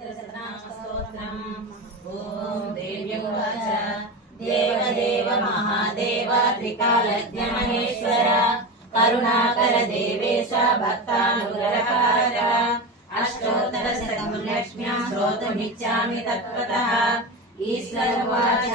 अष्टोत्तरशतनामस्तोत्रम्। ॐ देव्युवाच देवदेव महादेव त्रिकालज्ञ महेश्वर करुणाकर देवेश भक्तानुग्रहकार अष्टोत्तरशतम् लक्ष्म्या श्रोतुमिच्छामि तत्त्वतः। ईश्वर उवाच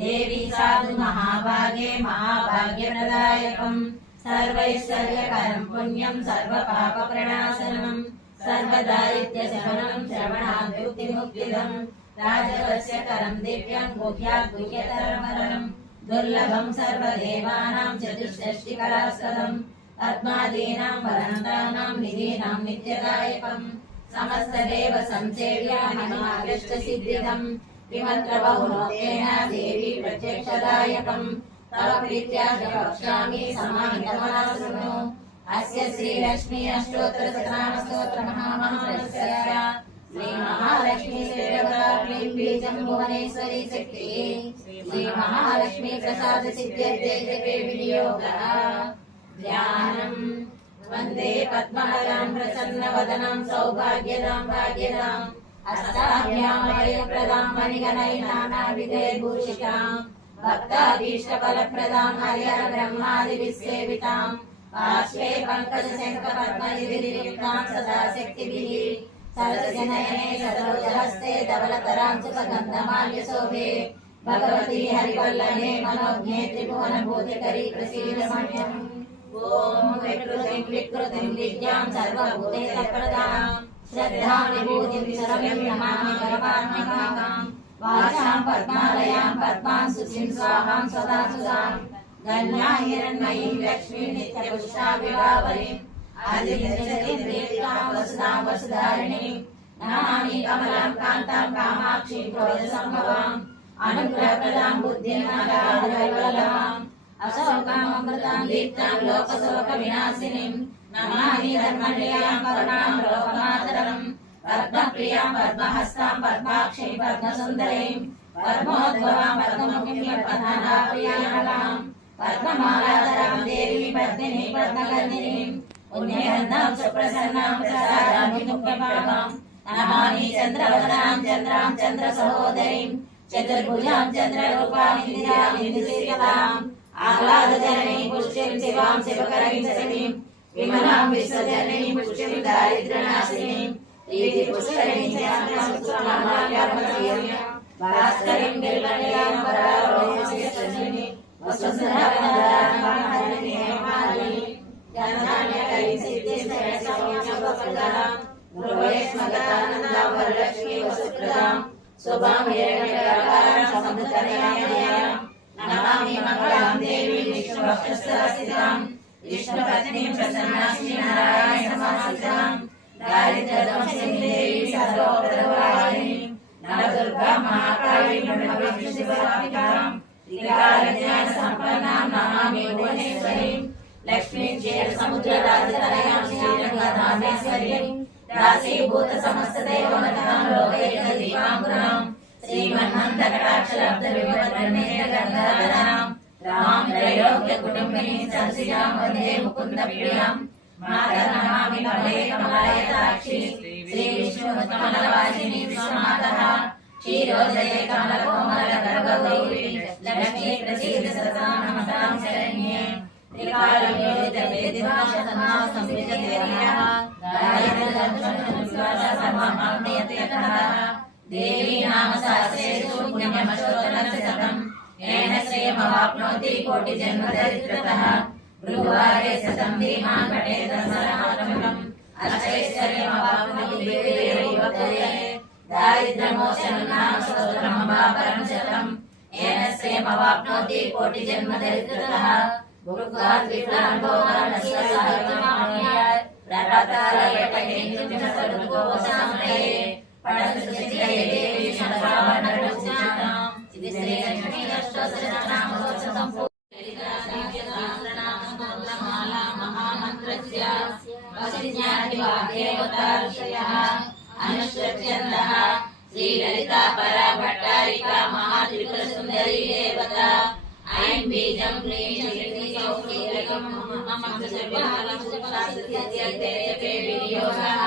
देवी साधु महाभागे महाभाग्यप्रदायकम् सर्वैश्वर्यकरम् पुण्यम् सर्वपापप्रणाशनम् सर्वदारिद्र्यशमनम् श्रवणाद्युक्तिमुक्तिदम् राजवश्यकरम् दिव्यम् गुह्यात् गुह्यतरम् दुर्लभम् सर्वदेवानाम् चतुष्षष्टिकलास्पदम् पद्मादीनाम् वरन्तानाम् निधीनाम् नित्यदायकम् समस्तदेव संसेव्यामिमाविष्टसिद्धिदम् विमन्त्र बहुलोकेन देवी प्रत्यक्षदायकम् तव प्रीत्या वक्ष्यामि समाहितमनः अस्य श्रीलक्ष्मी अष्टोत्तरशतनामस्तोत्रमहामन्त्रस्य श्रीमहालक्ष्मी श्रीदेवताक्लीं बीजं भुवनेश्वरी शक्तिः श्रीमहालक्ष्मी प्रसाद सिद्ध्यर्थे जपे विनियोगः। ध्यानम् वन्दे पद्महलां प्रसन्नवदनां सौभाग्यदां भाग्यदाम् अस्ताभ्यां वरप्रदां मणिगणैर्नानाविधैर्भूषितां भक्ताभीष्टफलप्रदां हरिहर ब्रह्मादिभिस्सेवितां पार्श्वे पङ्कजशङ्खपद्मनिधिनियुक्तां सदा शक्तिभिः सरसजनयने सरोजहस्ते धवलतरां सुगन्धमाल्यशोभे भगवती हरिवल्लभे मनोज्ञे त्रिभुवनभूतिकरी प्रसीद मह्यम्। ॐ विकृतिं विकृतिं विद्यां सर्वभूतेशप्रदां श्रद्धां विभूतिं सर्वं नमामि परमात्मिकाम्। वाचां पद्मालयां पद्मां शुचिं स्वाहां सदा सुधां गण्यां हिरण्मयीं लक्ष्मीं नित्यपुष्टाभिवावरीं आदित्यजगद्देवीं वसुधां वसुधारिणीं नमामि कमलां कान्तां कामाक्षीं क्रोधसम्भवाम् अनुग्रहप्रदां बुद्धिं नागाधरवल्लभाम् अशोकामृतां दीप्तां लोकशोकविनाशिनीं नमामि धर्मप्रियां करुणां लोकमातरम् पद्मप्रियां पद्महस्तां पद्माक्षीं पद्मसुन्दरीं पद्मोद्भवां पद्ममुखीं पद्मनाभप्रियां पद्ममालाधरां देवीं पद्मिनीं पद्मगन्धिनीं पुण्यगन्धां सुप्रसन्नां प्रसादां विमुक्तिप्रभां नमामि चन्द्रवदनां चन्द्रां चन्द्रसहोदरीं चतुर्भुजां चन्द्ररूपां इन्द्रियां इन्दुशीतलां आह्लादजननीं पुष्टिं शिवां शिवकरविंशतिं विमलां विश्वजननीं पुष्टिं दारिद्र्यनाशिनीं प्रीतिपुष्करिणीं भास्करीं बिल्वनिलां वरारोहिणीं वसुन्धरां ज्ञानान्यकरीं सिद्धिं गृहेष्मगतानन्दां वरलक्ष्मीं वसुप्रदां शुभां हिरण्यगर्भां समुद्रतनयां नमामि मङ्गलां देवीं विष्णुवक्षस्थलस्थितां विष्णुपत्नीं प्रसन्नास्मि नारायणसमाश्रितां दारिद्र्यदंशिनीं देवीं सर्वोपद्रवहारिणीं नवदुर्गां महाकालीं ब्रह्मविष्णुशिवात्मिकां त्रिकालज्ञानसम्पन्नां नमामि भुवनेश्वरीं लक्ष्मीं क्षीरसमुद्रराजतनयां श्रीरङ्गधामेश्वरीं दासीभूत समस्तदेवमतां लोकैकदीपाङ्कुरां श्रीमन्मन्दकटाक्षलब्धविभवद्रमेन्द्रगन्धाधरां रां त्रैलोक्यकुटुम्बिनीं संसिजां वन्दे मुकुन्दप्रियां मातः नमामि कमले कमलायताक्षी श्रीविष्णुकमलवासिनीं विश्वमातः क्षीरोदये कमलकोमलगर्भगौरी लक्ष्मी प्रसीद सतां नमतां शरण्ये त्रिकालं योजितवेदिभाषतमा संविजतेर्यः गायत्रीसर्वमग्नयतेतः देवी नाम सहस्रेषु पुण्यमष्टोत्तरस्य शतम् येन श्रियमवाप्नोति कोटिजन्मदरिद्रतः भ्रुवारे शतं धीमां पठेत सहस्रनामम् अष्टैश्वर्यमवाप्नोति विवेकैवोदये दारिद्र्यमोचनं नाम स्तोत्रमवापरं शतम् येन श्रियमवाप्नोति कोटिजन्मदरिद्रतः भुक्त्वात् विप्लान् भोगानस्य साहित्यमाप्नुयात् प्रभातालयटकेन्द्रविमसरुद्घोषामये पठन्तु सिद्धये देवी सर्वाभरणभूषिताम् इति श्रीलक्ष्मी अष्टोत्तरशतनामस्तोत्रम् माला महामन्त्रस्य वसिन्यादिवाग्देवतार्षयः अनुष्ठ्यन्तः श्रीललिता परा भट्टारिका महात्रिपुरसुन्दरी देवता ऐं बीजं क्लीं शक्तिसौष्ठीकं ममक्षसर्वमलक्षशास्त्रस्य जपे विनियोगः।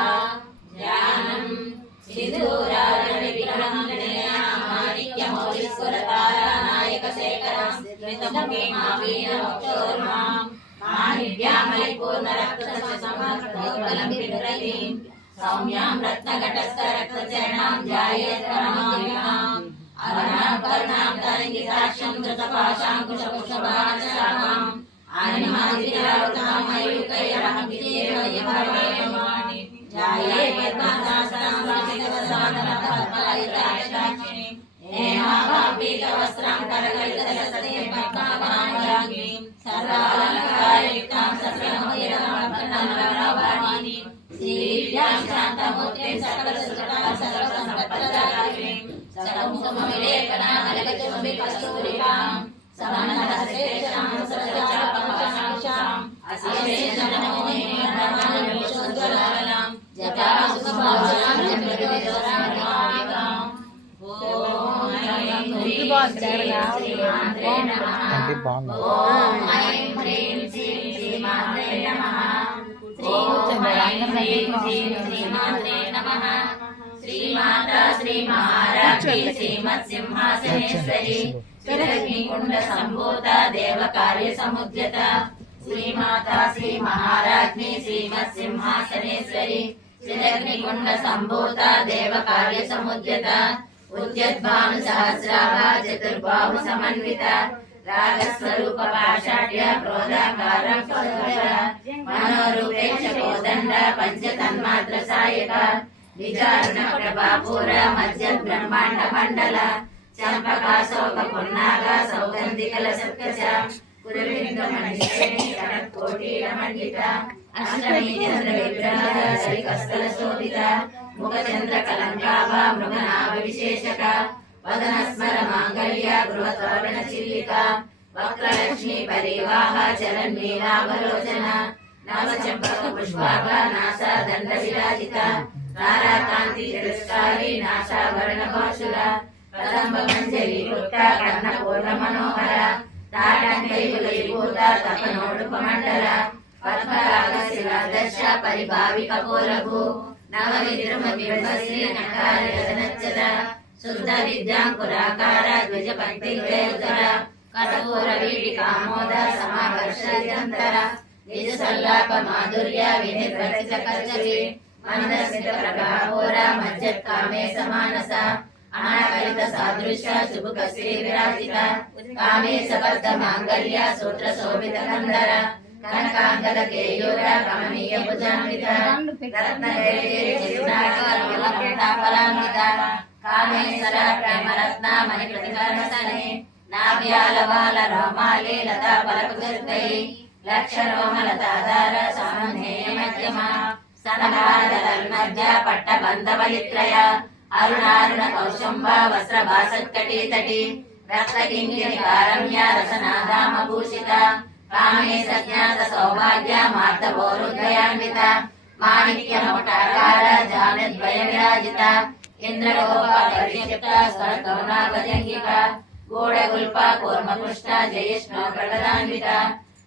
ध्यानम् सिन्धूर मुखे मावीन मोक्षोर्मां माहिभ्यामलिपूर्णरक्तसमस्तोबलं बिभ्रतीं सौम्यां रत्नघटस्थरक्तचरणां ध्यायेत्करमाविहाम् अरुणाभरणां तरङ्गिताक्षं धृतपाशाङ्कुशपुष्पबाणशाखाम् आनिमादिरावतां मयूकैरहमित्येवयभवेयमानि ध्यायेत्पद्मासनं लक्षितवसानपद्मलयिताक्षाक्षिणीं हेमाभापीतवस्त्रं करगलितसत्यपद्मनाभाङ्गीं सर्वालङ्कारयुक्तां सर्वमोहिरमभ्रमणभावानीं श्रीविद्यां शान्तमूर्तिं सकलसुखदां सर्वसम्पत्प्रदायिनीं सकलमुखमिलेकनामलगचुम्बिकस्तूरिकां समनहस्तेषां सरसापमशां अशेषनमोहिनीर्भवानीशोज्ज्वलां जटासुभावनां जगद्विदोरामिकाम् ॐ ऐं ह्रीं श्रीमात्रे नमः ॐ ऐं ह्रीं श्रीमात्रे नमः ॐ ऐं ह्रीं श्रीमात्रे नमः श्रीमाता श्री महाराज्ञी श्रीमत्सिंहासनेश्वरी श्रीरग्निकुंड संभूता देवकार्य समुद्यता श्रीमाता श्री महाराज्ञी श्रीमत्सिंहासनेश्वरी श्रीरग्निकुंड संभूता देवकार्य समुद्यता उद्यद्भानु सहस्राभा चतुर्बाहु समन्विता रागस्वरूप पाषाढ्य क्रोधाकार मनोरूपेक्ष कोदंड पंचतन्मात्र सायका विचारण प्रभापूर मध्य ब्रह्मांड मंडल चंपकाशोक पुन्नाग सौगंधिकल सत्कच कुरविंद मंडितेनि कनकोटीर मंडित अष्टमी चंद्र विग्रह श्रीकस्तल शोभित मुख चंद्र कलंकाभ मृगनाभ विशेषक वदन स्मर मांगल्य गृहतोरण चिल्लिका वक्रलक्ष्मी परिवाह चरण नीलाभलोचन नव चंपक पुष्पाभ नासा दंड विराजिता ताराकांति तिरस्कारी नाशाभरण भाषुर कदंब मंजरी पुट्ट कर्णपूर्ण मनोहर ताटंकैवलयभूत तपनोडुपमंडल पद्मराग शिलादर्श परिभाविक पोरभु नवविद्रुम बिंबश्री नकार यदनच्चद शुद्ध विद्यांकुराकार द्विज पंक्तिग्रयोदर कर्पूर वीटिकामोद समाकर्षयंतर निज सल्लाप माधुर्य विनिर्वचित कर्जवी मंदस्मित प्रभापूर मज्जत् कामे समानस अनाकलित सादृश्य शुभक श्री विराजित कामे सबद्ध मांगल्य सूत्र शोभित कंदर कनकांगद केयूर कमनीय भुजान्वित रत्न फलान्वित कामेश्वर प्रेम रत्न मणि प्रतिकर्णसने नाभ्यालवाल रोमाले लता फलकुसुर्कै लक्ष रोम लताधार सामन्येय मध्यम स्तनभारदलन्मध्य पट्टबन्धवलित्रय अरुणारुण कौशुम्भ वस्त्र भासत्कटी तटी रक्तकिङ्किणी कारम्य रसनादामभूषित कामे सज्ञात सौभाग्य मार्तभोरुद्वयान्वित माणिक्य मोटाकार जानद्वय विराजित इन्द्रगोपरिक्षिप्त स्वरगौनाभजङ्गिक गूढगुल्प कूर्मपुष्ट जयिष्णो प्रगदान्वित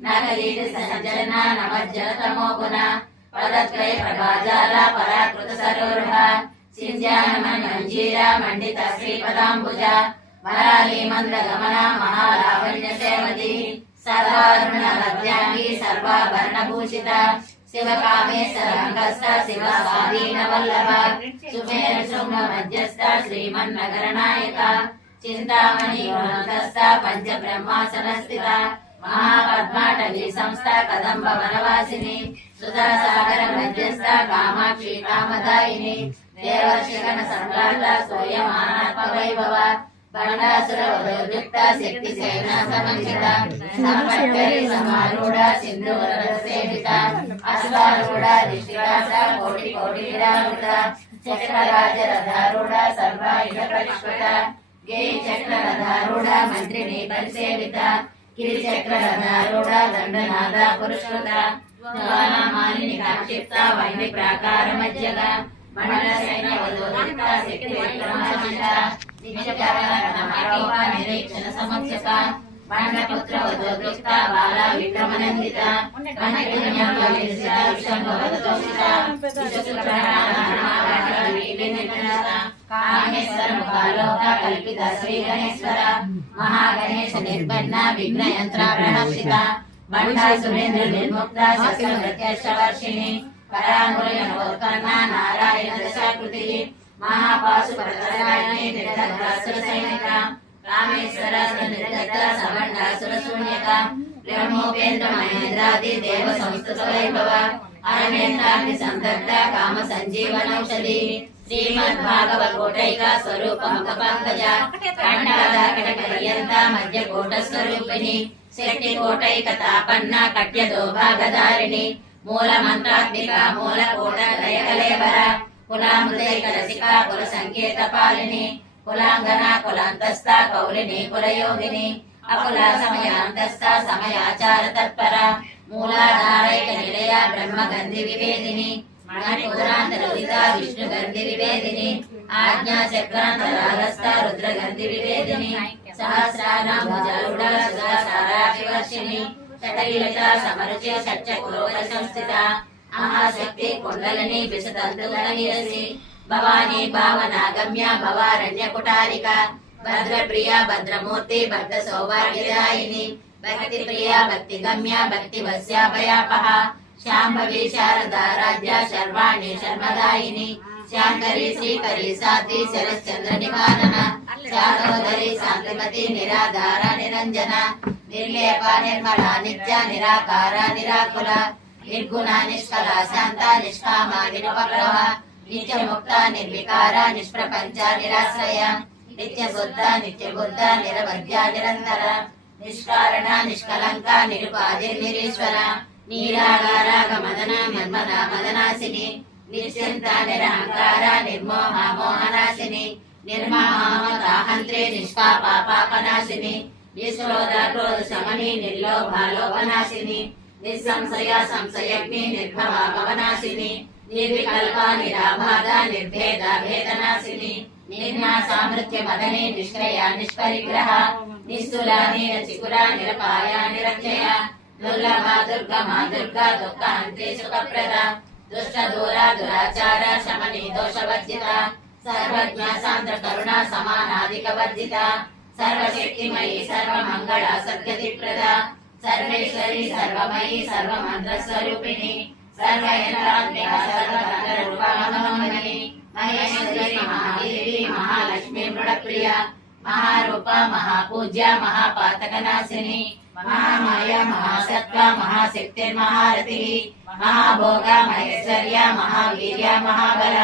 नगरीति सञ्जन नमज्जनतमो गुण पदत्रय प्रभाजाल पराकृत सरोरुह सिञ्जानमञ्जीरा मण्डित श्रीपदाम्बुज मराली मन्दगमन महालावण्य सेवदी सर्वारुण मध्याङ्गी सर्वाभरणभूषित शिवकामेश्वरङ्गस्थ शिव स्वाधीन वल्लभ सुमेर शृङ्ग मध्यस्थ श्रीमन्नगरनायक चिन्तामणि गुणस्थस्थ पंच ब्रह्मासनस्थित महापद्माटवी संस्था कदम्ब वनवासिनी सुधासागर मध्यस्थ कामाक्षी कामदायिनी देवर्षिगण संघात स्वयमानात्म वैभव बंडासुर वधोद्युक्त शक्ति सेना समन्वित संपत्करी समारूढ़ सिंधुवर सेवित अश्वारूढ़ ऋषिराज कोटि कोटि विराजित चक्रराज रथारूढ़ सर्वायुध परिष्कृत गिरि चक्र रथारूढ़ मंत्रिणी परिसेवित गिरिचक्र रथारूढ़ दंडनाद पुरस्कृत ज्वालामालिनी काक्षिप्त वैनि प्राकार मज्जग मंडल सैन्य वधोदित शक्ति विक्रमाशित नित्यकरण निरीक्षण समक्षक బండపుత్ర వధోద్యుక్త బాల విక్రమనందిత కామేశ్వర ముఖాలోక కల్పిత శ్రీ గణేశ్వర మహాగణేశ నిర్బంధ విఘ్న యంత్ర ప్రణక్షిత బండా సురేంద్ర నిర్ముక్త శస్త్రవర్షిణి కరాంగులకర్ణ నారాయణ దశాకృతి మహాపాశు ప్రదర్శనాన్ని నిర్దగ్రాసుర సైనిక రామేశ్వర నిర్దగ్ధ సమండాసుర శూన్యక బ్రహ్మోపేంద్ర మహేంద్రాది దేవ సంస్థ వైభవ అరనేంద్రాన్ని సందగ్ధ కామ సంజీవనౌషధి శ్రీమద్ భాగవ కోటైక స్వరూప ముఖ పంకజ కంఠాదాకట పర్యంత మధ్య కోట స్వరూపిణి శక్తి కోటైక తాపన్న కట్యదో భాగధారిణి మూల మంత్రాత్మిక మూల కోట దయకలేవర కులామృతైక రసిక కుల సంకేత పాలిని కులాంగన కులాంతస్థ కౌలిని కులయోగిని అకుల సమయాంతస్థ సమయాచార తత్పర మూలాధారైక నిలయ బ్రహ్మ గంధి వివేదిని మణిపూరాంతరుదిత విష్ణు గంధి వివేదిని ఆజ్ఞా చక్రాంతరాగస్థ రుద్ర గంధి వివేదిని సహస్రానాభుజారుడ సుధాసారాభివర్షిణి శతయుత సమరుచి షట్చక్రోర సంస్థిత మహాశక్తి కుండలిని విషతంతులనిరసి భవానీ భావనాగమ్య భవారణ్య కుటారిక భద్రప్రియ భద్రమూర్తి భద్ర సౌభాగ్యదాయిని భక్తి ప్రియ భక్తి గమ్య భక్తి వశ్యాభయాపహ శాంభవి శారదారాధ్య శర్వాణి శర్మదాయిని శాంకరి శ్రీకరి సాతి శరశ్చంద్ర నివారణ శాలోదరి శాంతిమతి నిరాధార నిరంజన నిర్లేప నిర్మల నిత్య నిరాకార నిరాకుల నిర్గుణ నిష్కల శాంత నిష్కామ నిరుపగ్రహ నిత్య ముక్త నిర్వికార నిష్ప్రపంచ నిరాశ్రయ నిత్య బుద్ధ నిరవధ్య నిరంతర నిష్కారణ నిష్కలంక నిరుపాధి నిరీశ్వర నీరాగారాగ మదన మన్మద మదనాశిని నిశ్చింత నిరహంకార నిర్మోహ మోహనాశిని నిర్మహాహంత్రే నిష్పాప పాపనాశిని నిశ్రోధ క్రోధ శమని నిర్లోభాలోపనాశిని నిస్సంశయ సంశయగ్ని నిర్భవ భవనాశిని నిర్వికల్ప నిరాబాధ నిర్భేద భేదనాశిని నిర్నాసామృత్య మదని నిష్క్రయ నిష్పరిగ్రహ నిస్తుల నీరచికుర నిరపాయ నిరక్షయ దుర్లభ దుర్గమా దుర్గా దుఃఖ అంతే సుఖప్రద దుష్ట దూర దురాచార శమని దోషవర్జిత సర్వజ్ఞ సాంద్ర కరుణ సమానాధిక వర్జిత సర్వశక్తిమయీ సర్వమంగళ సద్గతి ప్రద సర్వేశ్వరి సర్వమయీ సర్వమంత్ర స్వరూపిణి సర్వయంత్రాత్మిక సర్వతంత్రరూపమహమని మహేశ్వరి మహాదేవి మహాలక్ష్మి మృడప్రియ మహారూప మహాపూజ్య మహాపాతకనాశిని మహామాయ మహాసత్వ మహాశక్తి మహారథి మహాభోగ మహేశ్వర్య మహావీర్య మహాబల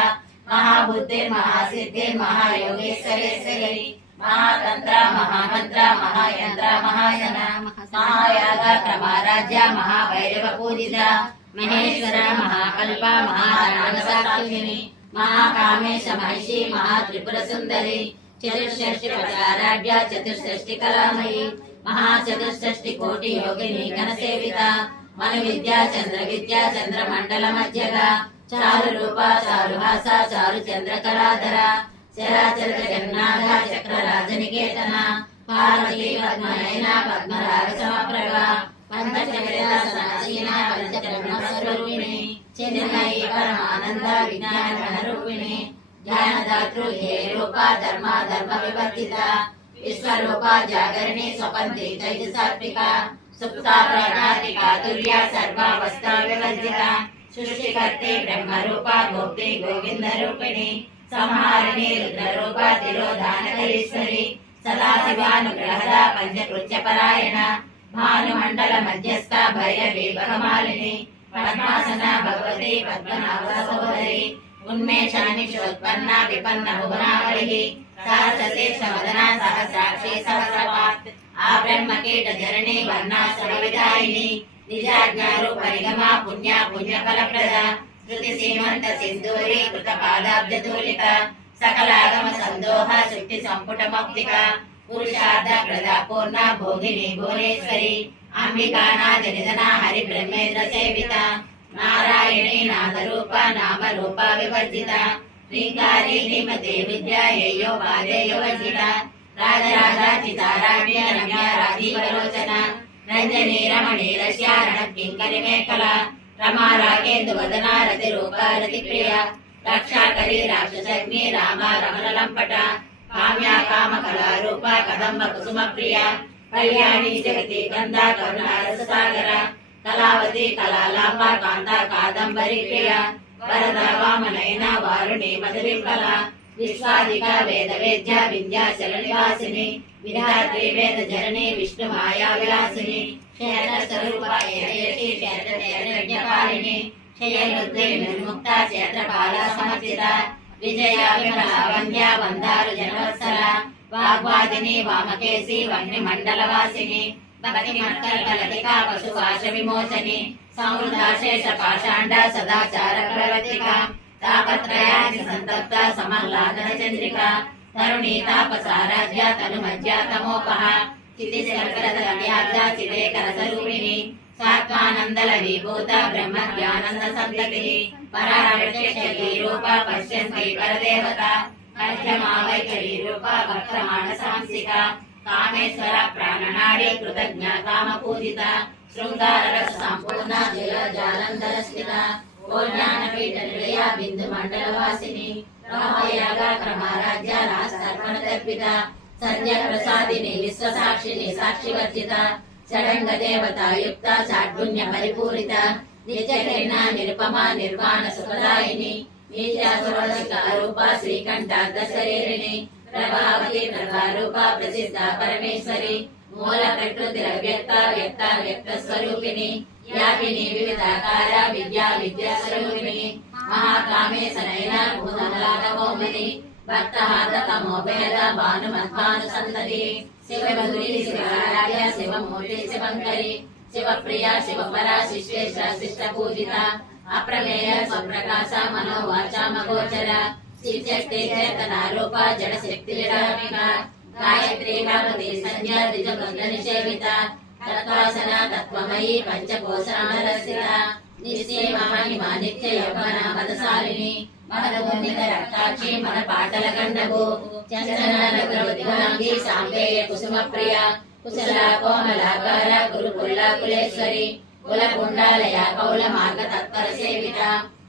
మహాబుద్ధి మహాసిద్ధి మహాయోగేశ్వరేశ్వరి మహాతంత్ర మహామంత్ర మహాయంత్ర మహాయన మహాయాగ క్రమారాజ్య మహాభైరవ పూజిత మహేశ్వర మహాకల్ప మహారాగసాక్షిని మహాకామేశ మహిషి మహాత్రిపుర సుందరి చతుషష్టి ప్రచారాఢ్య చతుషష్టి కళామయి మహాచతుషష్టి కోటి యోగిని గణసేవిత మన విద్యా చంద్ర విద్యా చంద్ర మండల మధ్యగా చారు రూప చారుహాస చారు చంద్ర కళాధర చరాచర జగన్నాథ చక్ర రాజనికేతన పార్వతీ పద్మనయన పద్మరాగ సమప్రభ పంచచక్రసనాశీన పంచబ్రహ్మస్వరూపిణి చిన్మయీ పరమానంద విజ్ఞాన రూపిణి జ్ఞానదాతృ హే రూప ధర్మ ధర్మ వివర్జిత విశ్వరూప జాగరణి స్వపంతి తైజసాత్మిక సుప్త ప్రాణాతిక తుర్య సర్వావస్థ వివర్జిత సృష్టికర్తి బ్రహ్మరూప గోప్తి గోవింద రూపిణి సంహారిణి రుద్రరూప తిరోధానకరీశ్వరి సదాశివానుగ్రహద పంచకృత్య పరాయణ భానుమండల మధ్యస్థ భైరవి భగమాలిని పద్మాసన భగవతి పద్మనాభ సహోదరి ఉన్మేషానిక్షోత్పన్న విపన్న భువనావళి సహస్రశీర్ష వదన సహస్రాక్షి సహస్రపాత్ ఆ బ్రహ్మకీట జరణి వర్ణాశ్రమ విదాయిని నిజాజ్ఞారు పరిగమ పుణ్య పుణ్యఫల ప్రద శృతి సీమంత సింధూరి కృత పాదాబ్జతూలిక సకలాగమ సందోహ శక్తి సంపుట మౌక్తిక పురుషార్థ ప్రద పూర్ణ భోగిని భువనేశ్వరి అంబికానాథ నిధన హరి బ్రహ్మేంద్ర సేవిత నారాయణి నాదరూప నామరూప వివర్జిత శ్రీకారి హిమతే విద్యాయేయో వాదేయో వర్జిత రాజరాజాచితారాజ్ఞ రమ్య రాజీవలోచన రంజనీ రమణీ రస్యారణ కింకరి మేఖల రమా రాగేందు వదన రతి రూప రతి ప్రియ రక్షాకరి రాక్షసగ్ని రామ రమణ లంపట కామ్య కామ కళారూప కదంబ కుసుమ ప్రియ కళ్యాణి జగతి గంధ కరుణ రససాగర కళావతి కళాలాంబ కాంత కాదంబరి ప్రియ వరద వామనయన వారుణి మధురింపల విశ్వాదిక వేద వేద్య వింధ్యాచల నివాసిని విధాత్రి వేద జనని విష్ణు మాయా విలాసిని క్షేత్ర స్వరూపాయటి క్షేత్రజ్ఞపాలిని క్షయరుద్రి నిర్ముక్త క్షేత్రపాల సమర్చిత విజయ విమల వంద్య వందారు జనవత్సల వాగ్వాదిని వామకేశి వన్య మండల వాసిని భక్తి మత్కల్పలతిక పశువాశ విమోచని సంవృతాశేష పాషాండ సదాచార ప్రవర్తిక తాపత్రయాది సంతప్త సమహ్లాదన చంద్రిక తరుణీ తాపసారాజ్య తను మధ్య తమోపహ చితి శర్కరధ్యార్థ చిదేకర స్వరూపిణి సాత్వానందల విభూత బ్రహ్మ జ్ఞానంద సంతతి పరారక్షి రూప పశ్యంతి పరదేవత మధ్యమావైఖరి రూప భక్తమాన సాంసిక కామేశ్వర ప్రాణనాడి కృతజ్ఞ కామ పూజిత శృంగార సంపూర్ణ జల జాలంధర స్థిత ఓ జ్ఞానపీఠ నిలయ బిందు మండల వాసిని రామయాగ క్రమరాజ్య రాస్తర్పణ తర్పిత సత్య ప్రసాదిని విశ్వసాక్షిని సాక్షివర్జిత షడంగ దేవతాయుక్త షాడ్గుణ్య పరిపూరిత నిత్యకైన నిరుపమ నిర్వాణ సుఖదాయిని రూప శ్రీకంఠార్థ శరీరిణి ప్రభావతి ప్రభారూప ప్రసిద్ధ పరమేశ్వరి మూల ప్రకృతి వ్యక్త వ్యక్త వ్యక్త స్వరూపిణి వ్యాపిని వివిధాకార విద్యా విద్యా స్వరూపిణి మహాకామేశనైన భూతమలాటమోమిని భక్తహాతమోభేద భానుమద్భాను సంతతి శివమధురి శివారాధ్య శివమూర్తి శివంకరి శివప్రియ శివపర శిశ్వేశ్వర శిష్ట పూజిత అప్రమేయ స్వప్రకాశ మనోవాచామగోచర శివశక్తి చేతనారూప జడశక్తి విరామిక గాయత్రి భగవతి సంధ్యా ద్విజబృంద నిషేవిత తత్వాసన తత్వమయీ పంచకోశామరసిత నిశ్చయ మహిమా నిత్య యౌవన మదశాలిని మహదోన్నిత రక్తాక్షి మన పాటల గండవు చంద్రనగీ సాంబేయ కుసుమ ప్రియ కుశల కోమలాకార గురుకుల కులేశ్వరి కుల కుండాలయ కౌల మార్గ తత్పర సేవిత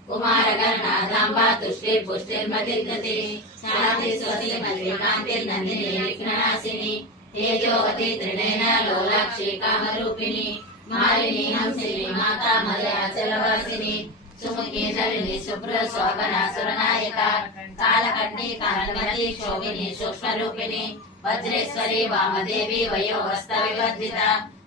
కుమార గణనాథాంబ తుష్టి పుష్టిర్మతిర్గతి శాంతి స్వతి మల్లికాంతిర్ నందిని విఘ్ననాశిని తేజోవతి త్రినయన లోలాక్షి కామరూపిణి మాలిని హంసిని మాతా మలయాచలవాసిని సుముఖి జలిని శుభ్ర శోభన సురనాయక కాలకంఠి కాలమతి శోభిని సూక్ష్మరూపిణి వజ్రేశ్వరి వామదేవి వయోవస్త వివర్జిత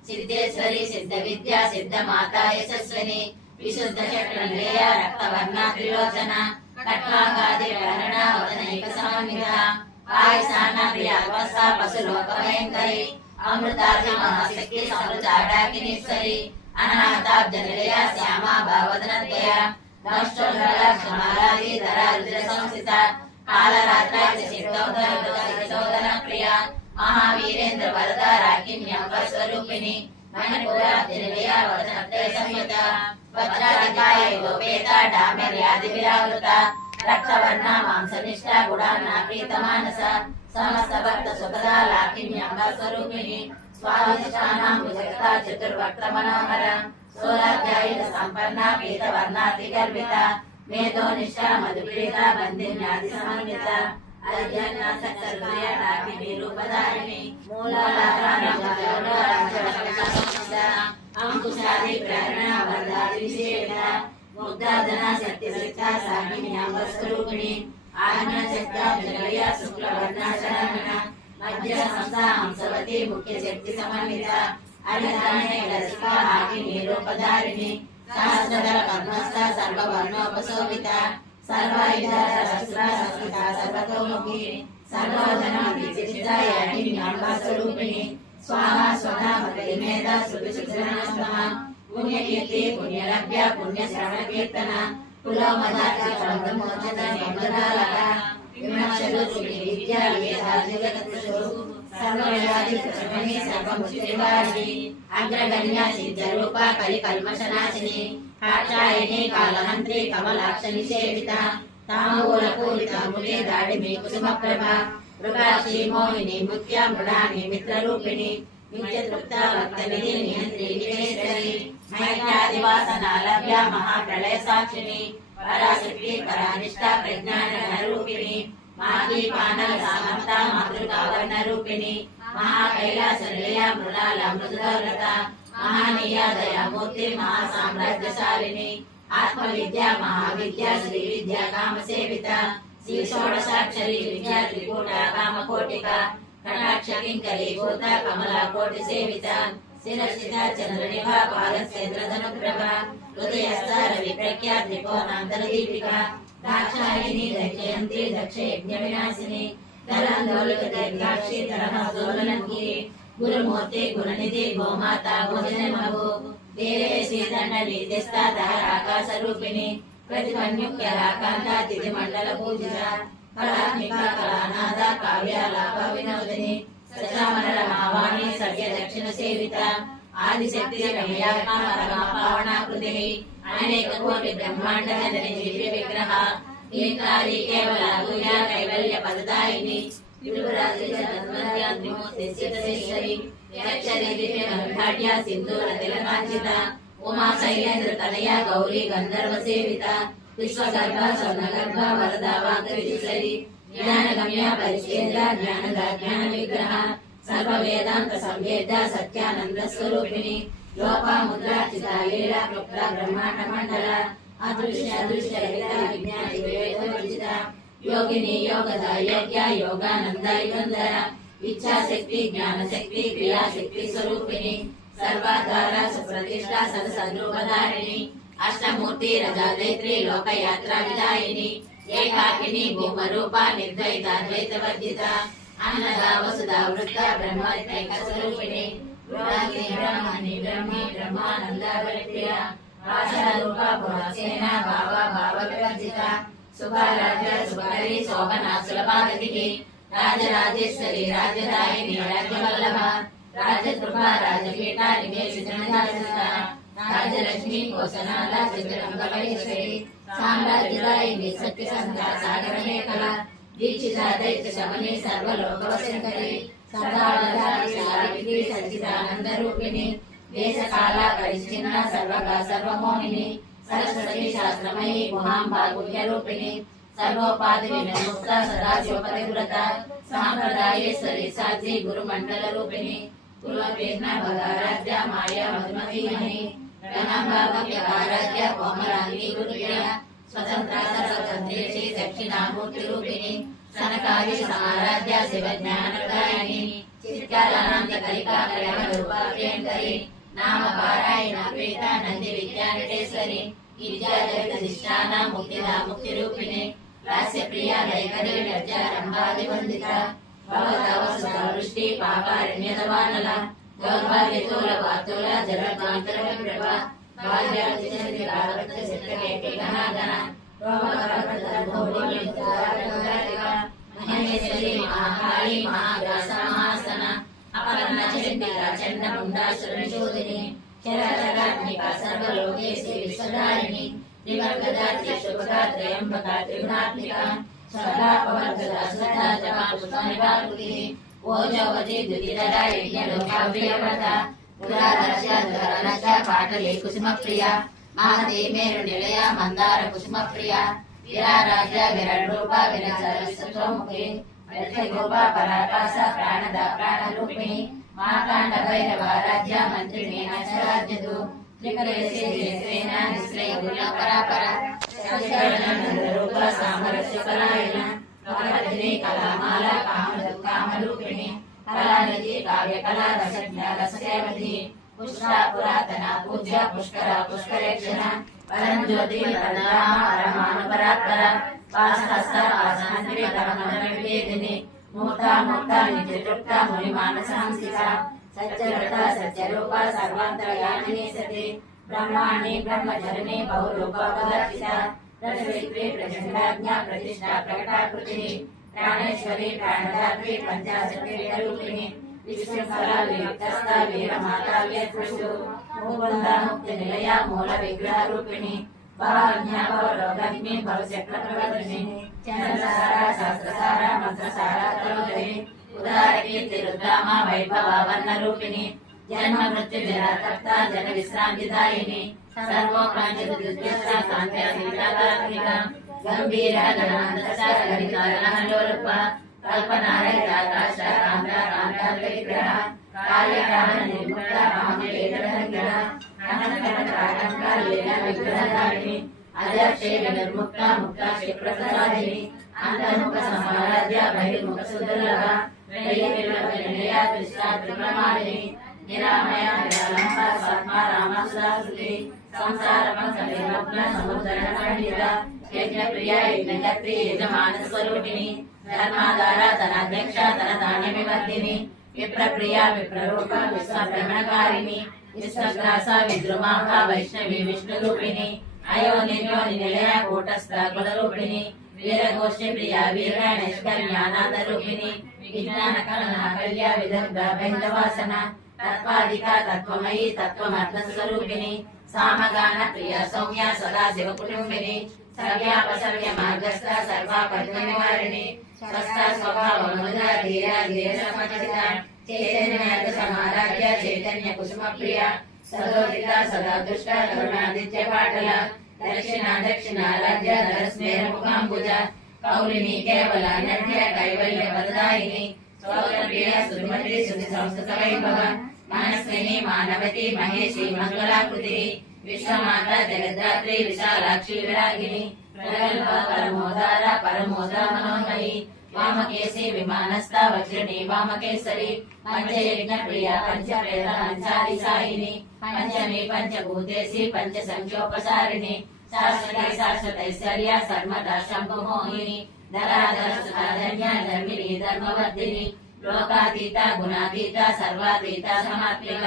సిద్ధేశ్వరి సిద్ధ విద్యా సిద్ధ మాతా యశస్విని విశుద్ధ చక్రనిలయ రక్తవర్ణ త్రిలోచన కట్వాంగాది ప్రణన వదనైక సమన్విత పాయసాన ప్రియ వస పశులోక భయంకరి అమృతార్జి మహాశక్తి సమృతాడాకినీశ్వరి అనాథాబ్జ నిలయ శ్యామ భావదనద్వయ నష్టోధర క్షమారాది ధర రుద్ర సంస్థిత కాలరాత్రాక్ష సిద్ధోదర ప్రియ మహావీరేంద్ర వరద రాకిన్యంబ స్వరూపిణి మణిపురాబ్జ నిలయ వదనద్వయ సంయుత వజ్రాధికాయ గోపేత డామిర్యాది విరావృత రక్తవర్ణ మాంసనిష్ట గుడాన్న ప్రీతమానస సమస్త భక్త సుఖదా లాకిన్యంబ స్వరూపిణి స్వాధిష్టానాం భుజగత చతుర్వక్త మనోహర సోలాధ్యాయుత సంపన్న పీతవర్ణాతి గర్భిత మేధోనిష్ట మధుప్రీత బంధిన్యాది సమన్విత అధ్యయన సత్సర్వయ రాకిని రూపధారిణి అంకుశాది ప్రేరణ వర్ధాది విశేష ముగ్ధాదన సత్యసిద్ధ సాగిన్యాంబ స్వరూపిణి ఆజ్ఞ శక్తాబ్జలయ శుక్లవర్ణ శరణ మధ్య సంస్థ హంసవతి ముఖ్య శక్తి సమన్విత అరిధానే రసిక ఆగిని రూపధారిణి సహస్రదళ పద్మస్థ సర్వవర్ణోపశోభిత సర్వాయుధ సహస్ర సంస్కృత సర్వతోముఖి సర్వోధన విచిత్రయాణిన్యాంబ స్వరూపిణి స్వాహా స్వధా భక్తిమేధ శృతి శుద్ధనాస్తమ పుణ్యకీర్తి పుణ్యలభ్య పుణ్య శ్రవణ కీర్తన కులోమదార్చి ప్రబంధమోచన నిబంధాలక విమర్శలు విద్య వేదాదిగతృషు సర్వవ్యాధి సర్వని సర్వముష్టివారిణి అగ్రగణ్య సిద్ధరూప కలి కల్మషనాశిని కాక్షాయని కాళహంత్రి కమలాక్ష నిషేవిత తాంబూల పూరితాంబులే దాడిమి కుసుమ ప్రభ మృగాక్షి మోహిని ముత్య మృడాని మిత్రరూపిణి నిత్యతృప్త భక్తనిధి నియంత్రి విఘ్నేశ్వరి మైత్రాదివాసనాలభ్య మహాప్రళయ సాక్షిని పరాశక్తి పరానిష్ట ప్రజ్ఞాన రూపిణి మాఘీ పానల సామంత మాతృకావర్ణ రూపిణి మహాకైలాస నిలయ మృణాల మృదుదౌలత మహానీయ దయామూర్తి మహాసామ్రాజ్యశాలిని ఆత్మ విద్య మహావిద్య శ్రీ విద్య కామ సేవిత శ్రీ షోడశాక్షరి విద్య త్రికూట కామకోటిక కటాక్ష కింకరి భూత కమల కోటి సేవిత శిరస్థిత చంద్రనిభ పాదసేంద్రధను ప్రభ హృదయస్థ రవి ప్రఖ్యా త్రికోణాంతర దీపిక దాక్షాయిని దక్షయంతి దక్ష యజ్ఞ వినాశిని ధరాందోళిక దీర్ఘాక్షి ధరహోలనంకి గురుమూర్తి గుణనిధి గోమాత భోజనమగు దేవేశి దండలి దిస్తాధార ఆకాశ రూపిణి ప్రతిపన్యుక్య కాంత తిథి మండల పూజిత కళాత్మిక కళానాద కావ్యాలాప వినోదిని సచామర మావాణి సవ్య దక్షిణ సేవిత ఆదిశక్తి రమయాత్మ పరమా పావనాకృతి అనేక కోటి బ్రహ్మాండ జనని దివ్య విగ్రహ ఏకారి కేవల గుహ్య కైవల్య పదదాయిని త్రిమూర్తి దివ్య గంధాఢ్య సింధూర తిలకాంచిత ఉమా శైలేంద్ర తనయ గౌరీ గంధర్వ సేవిత విశ్వగర్భ స్వర్ణగర్భ వరద వాంకరీశ్వరి జ్ఞానగమ్య పరిచేంద్ర జ్ఞానద జ్ఞాన విగ్రహ సర్వ వేదాంత సంవేద సత్యానంద స్వరూపిణి లోపాముద్రాచిత లీలా క్లుప్త బ్రహ్మాండ మండల అదృశ్య అదృశ్య రహిత విజ్ఞాన వివేకవర్జిత యోగిని యోగద యజ్ఞ యోగానంద యుగంధర ఇచ్ఛాశక్తి జ్ఞానశక్తి క్రియాశక్తి స్వరూపిణి సర్వాధార సుప్రతిష్ట సదసద్రూపధారిణి అష్టమూర్తి రజాదైత్రి లోకయాత్ర విదాయిని ఏకాకిని భూమరూప నిర్ద్వైత ద్వైత వర్జిత అన్నద వసుధ వృత్త బ్రహ్మైక స్వరూపిణి బ్రహ్మణి బ్రహ్మి బ్రహ్మానంద బలిప్రియ భాషారూప భువసేన భావ భావ వివర్జిత సుఖరాజ్య సుఖరి శోభన సులభాగతికి రాజరాజేశ్వరి రాజదాయిని రాజ్యవల్లభ రాజకృప రాజపీఠ నివేశిత రాజలక్ష్మి కోసనాల చతురంగమేశ్వరి సామ్రాజ్యదాయిని సత్యసంధ సాగర మేఖల దీక్షిత దైత్య శమని సర్వలోకవశంకరి సదావిధి సచ్చిదానంద రూపిణి దేశకాల పరిచ్ఛిన్న సర్వగా సర్వమోహిని సరస్వతి శాస్త్రమయీ గుహాంబా గుహ్య రూపిణి సర్వోపాధి విముక్త సదాశివపతి వ్రత సాంప్రదాయేశ్వరి సాధ్వి గురు మండల రూపిణి పూర్వపేజ్ఞ భగారాధ్య మాయా మధుమతీమణి గణాంబారాధ్య కోమలాంగి గురుప్రియ స్వతంత్ర సర్వతంత్రేషి దక్షిణామూర్తి రూపిణి సనకాది సమారాధ్య శివజ్ఞానప్రదాయిని చిత్కాలానంద కలికా కళ్యాణ రూపాభ్యంకరి నామ పారాయణ ప్రీత నంది విద్యానటేశ్వరి విద్యాధిష్టాన ముక్తిదా ముక్తి రూపిణి రాస్య ప్రియ లైకరి లజ్జారంభాది వందిత భవతవృష్టి పాపారణ్యదవానల గౌర్భాగ్యతూల వాతుల జలకాంతర ప్రభ భాగ్యాది భారత శక్తి గణగణ మహేశ్వరి మహాకాళి మహాగ్రాస మహాసన అపర్ణ చండిక చండ ముండాసుర చోదిని చరాచరాత్మిక సర్వలోకేశ్వరి విశ్వధారిణి త్రివర్గదాత్రి శుభగా త్రయంబక త్రిగుణాత్మిక సదా పవర్గద సదా జపా పుష్పనివాకృతి ఓజోవతి ద్యుతిధర యజ్ఞలోకావ్రియవ్రత పురాదర్శ ధరలజ పాటలే కుసుమ ప్రియ మహతే మేరు నిలయ మందార కుసుమ ప్రియ విరారాజ్య విరూప విరచరముఖి గోప పరాకాశ ప్రాణద ప్రాణరూపిణి మాకాండ భైరవారాధ్య మంత్రిణి నచరాజ్యదు త్రికరేశే జయసేన నిశ్రయ గుణ పరాపర రూప సామరస్య కళాయన కళారజని కళామాల కామరూపిణి కళానిధి కావ్య కళా రసజ్ఞ రససేవధి పుష్ట పురాతన పూజ్య పుష్కర పుష్కరేక్షణ పరం జ్యోతి పరమాను పరాత్పర వాసహస్త వాసనంత్రి పరమవేదిని మూర్త ముక్త నిత్యతృప్త ముని మానసాంసిక సత్యవ్రత సత్యరూప సర్వాంతర్యామిని సతి బ్రహ్మాణి బ్రహ్మచరిణి బహురూపదర్శిత రసవిత్రి ప్రచండాజ్ఞ ప్రతిష్ట ప్రకటాకృతి ప్రాణేశ్వరి ప్రాణదాత్రి పంచాశక్తి రూపిణి విశ్వఫల విరక్తస్థ వీరమాతా వ్యత్రుషు మూవంద ముక్తి నిలయ మూల విగ్రహ రూపిణి భావజ్ఞా భవలోకగ్ని భవచక్రప్రవర్తిని చంద్రసార శాస్త్రసార మంత్రసార తరోదరి ఉదార కీర్తి రుద్రామ వైభవ వర్ణ రూపిణి జన్మ మృత్యు జర తప్త జన విశ్రాంతిదాయిని సర్వోపంచ కాంత్యాత్మిక గంభీర గణాంతరూప కల్పనారహిత ఆకాశ కాంత కాంతార్క విగ్రహ కాళీకారణ నిర్ముక్త రామేతరగ్రహ అనంతరంక లీల విగ్రహధారిణి అజక్షే నిర్ముక్త ముక్త క్షిప్రప్రసాదిని అంతర్ముఖ సమారాధ్య బహిర్ముఖ సుదుర్లభ వినయ కృష్ణ త్రిప్రమాలిని నిరామయ నిరాలంబ స్వాత్మ రామసురాసుతి సంసారమ సమీరత్న సముద్రణ పండిత యజ్ఞప్రియ యజ్ఞకర్త్రి యజమాన స్వరూపిణి ధర్మాధార ధనాధ్యక్ష ధనధాన్యమివర్ధిని విప్రప్రియ విప్రరూప విశ్వభ్రమణకారిణి విశ్వగ్రాస విద్రుమాహ వైష్ణవి విష్ణురూపిణి అయోనియోని నిలయ కూటస్థ గుణరూపిణి వీరగోష్ఠి ప్రియ వీర నిష్కర్యానాద రూపిణి విజ్ఞాన కళ విదగ్ధ బైందవాసన తత్వాధిక తత్వమయీ తత్వమర్థ స్వరూపిణి సామగాన ప్రియ సౌమ్య సదా శివ కుటుంబిని సవ్యాపసవ్య మార్గస్థ సర్వాపద్మ నివారిణి స్వస్థ స్వభావ మధుర ధీర ధీర సమచిత చైతన్య సమారాధ్య చైతన్య కుసుమ ప్రియ సదోదిత సదా దుష్ట కరుణాదిత్య పాటల దక్షిణ దక్షిణ రాజ్య ధరస్మేర ముఖాంబుజ కౌలిని కేవల నృత్య కైవల్య వరదాయిని స్వప్రియ సుమతి శుద్ధి సంస్కృత వైభవ మనస్విని మానవతి మహేషి మంగళాకృతి విశ్వమాత జగద్ధాత్రి విశాలాక్షి విరాగిని ప్రగల్భ పరమోదార పరమోద మనోహరి వామకేశి విమానస్థ వజ్రిణి వామకేసరి పంచయజ్ఞ ప్రియ పంచప్రేత పంచాది సాయిని పంచమి పంచభూతేసి పంచ సంఖ్యోపసారిణి శాశ్వతి శాశ్వతైశ్వర్య సర్మద శంభుమోహిని ధరాధర సుధాధన్య ధర్మిణి ధర్మవర్ధిని లోకాతీత గుణాతీత సర్వాతీత సమాత్మిక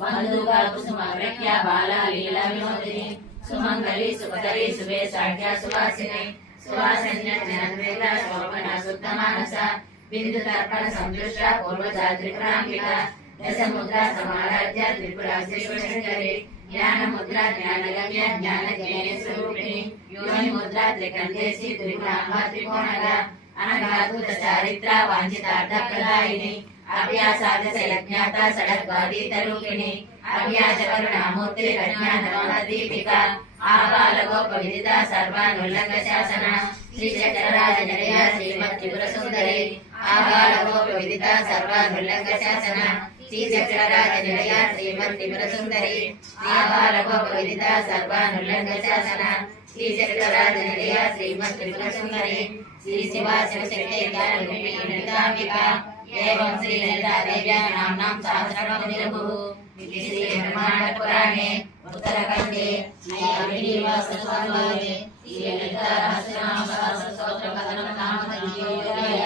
బంధుక కుసుమ వ్రఖ్య బాల లీల వినోదిని సుమంగళి సుభదరి శుభే సాఢ్య సువాసిని సువాసన్య జనద్వేద శోభన శుద్ధ మానస బిందు తర్పణ సంతుష్ట పూర్వజా త్రిపురాంబిక దశముద్ర సమారాధ్య త్రిపుర శ్రీశంకరి జ్ఞాన ముద్ర జ్ఞానగమ్య జ్ఞాన జ్ఞాన స్వరూపిణి యోని ముద్ర త్రికంఠేసి త్రిపురాంబ త్రికోణగ అనగాధుత చారిత్ర వాంఛితార్థ ప్రదాయిని అభ్యాసాదశ యజ్ఞాత సడద్వాదీత రూపిణి అభ్యాస కరుణామూర్తి రజ్ఞాన దీపిక ఆబాల గోప విదిత సర్వానుల్లంఘ శాసన శ్రీ చక్రరాజ నిలయ శ్రీమత్ త్రిపుర సుందరి ఆబాల గోప విదిత సర్వానుల్లంఘ శాసన శ్రీ చక్రరాజ నిలయ శ్రీమత్ త్రిపుర సుందరి ఆబాల గోప విదిత సర్వానుల్లంఘ శాసన శ్రీ చక్రరాజ నిలయ శ్రీమత్ త్రిపుర సుందరి శ్రీ శివా శివశక్తి జ్ఞానరూపిణికాంబిక ఏవం శ్రీ లలితా దేవ్యా నామ్నాం సహస్రనామ నిరభుః ఇది శ్రీ బ్రహ్మాండ పురాణే ఉత్తరఖండే శ్రీనివాస సంవాదే శ్రీ లలితా సహస్రనామ సహస్ర కథనం నామ సంయోగయ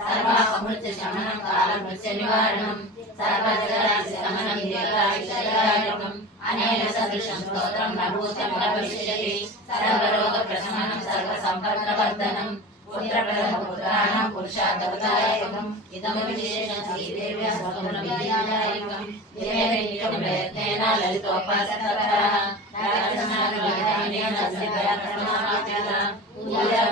సర్వాపమృత్య శమనం కాలమృత్య నివారణం సర్వజగరాశి శమనం దీర్ఘాయుష్యదాయకం అనేన సదృశం స్తోత్రం నభూతం భవిష్యతి సర్వరోగ ప్రశమనం సర్వ సంపత్ప్రవర్ధనం పుత్రప్రదపుత్రాణం పురుషార్థదాయకం ఇదం విశేషం శ్రీదేవ్యా స్వప్న విద్యాదాయకం దేవేన ప్రయత్నేన లలితోపాసకరః రాజసమాగమేన సిద్ధార్థమాచార పూజా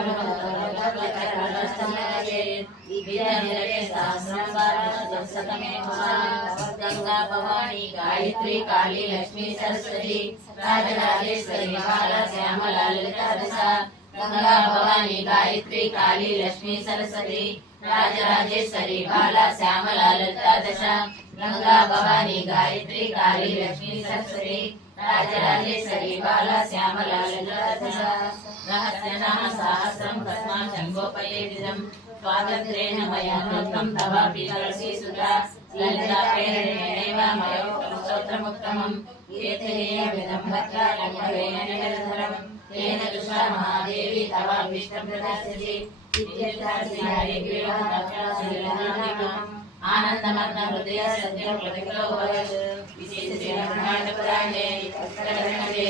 गंगा भवानी गायत्री काली लक्ष्मी सरस्वती राजराजेश्वरी बाला श्यामला ललिता दशा गंगा भवानी गायत्री काली लक्ष्मी सरस्वती राजराजेश्वरी बाला श्यामला ललिता दशा गंगा भवानी गायत्री काली लक्ष्मी सरस्वती राजराजेश्वरी बाला श्यामला ललिता दशा रहस्य नाम सहस्रम तस्मा शंभोपयेदिदं स्वातन्त्र्येण मया नोक्तं तवापि तुलसी सुधा ललिता प्रेरणेनैव मयोक्तं स्तोत्रमुत्तमम् एतेन विदम्भत्वा लम्भवेन निरन्तरं तेन दुष्टा महादेवी तवाभीष्टं प्रदास्यति इत्यर्थार्थिहरिग्रीवः तत्रासुरनादिकम् आनन्दमग्न हृदय सद्यो प्रतिफलो भवेत् विशेषेण ब्रह्माण्डपुराणे उत्तरखण्डे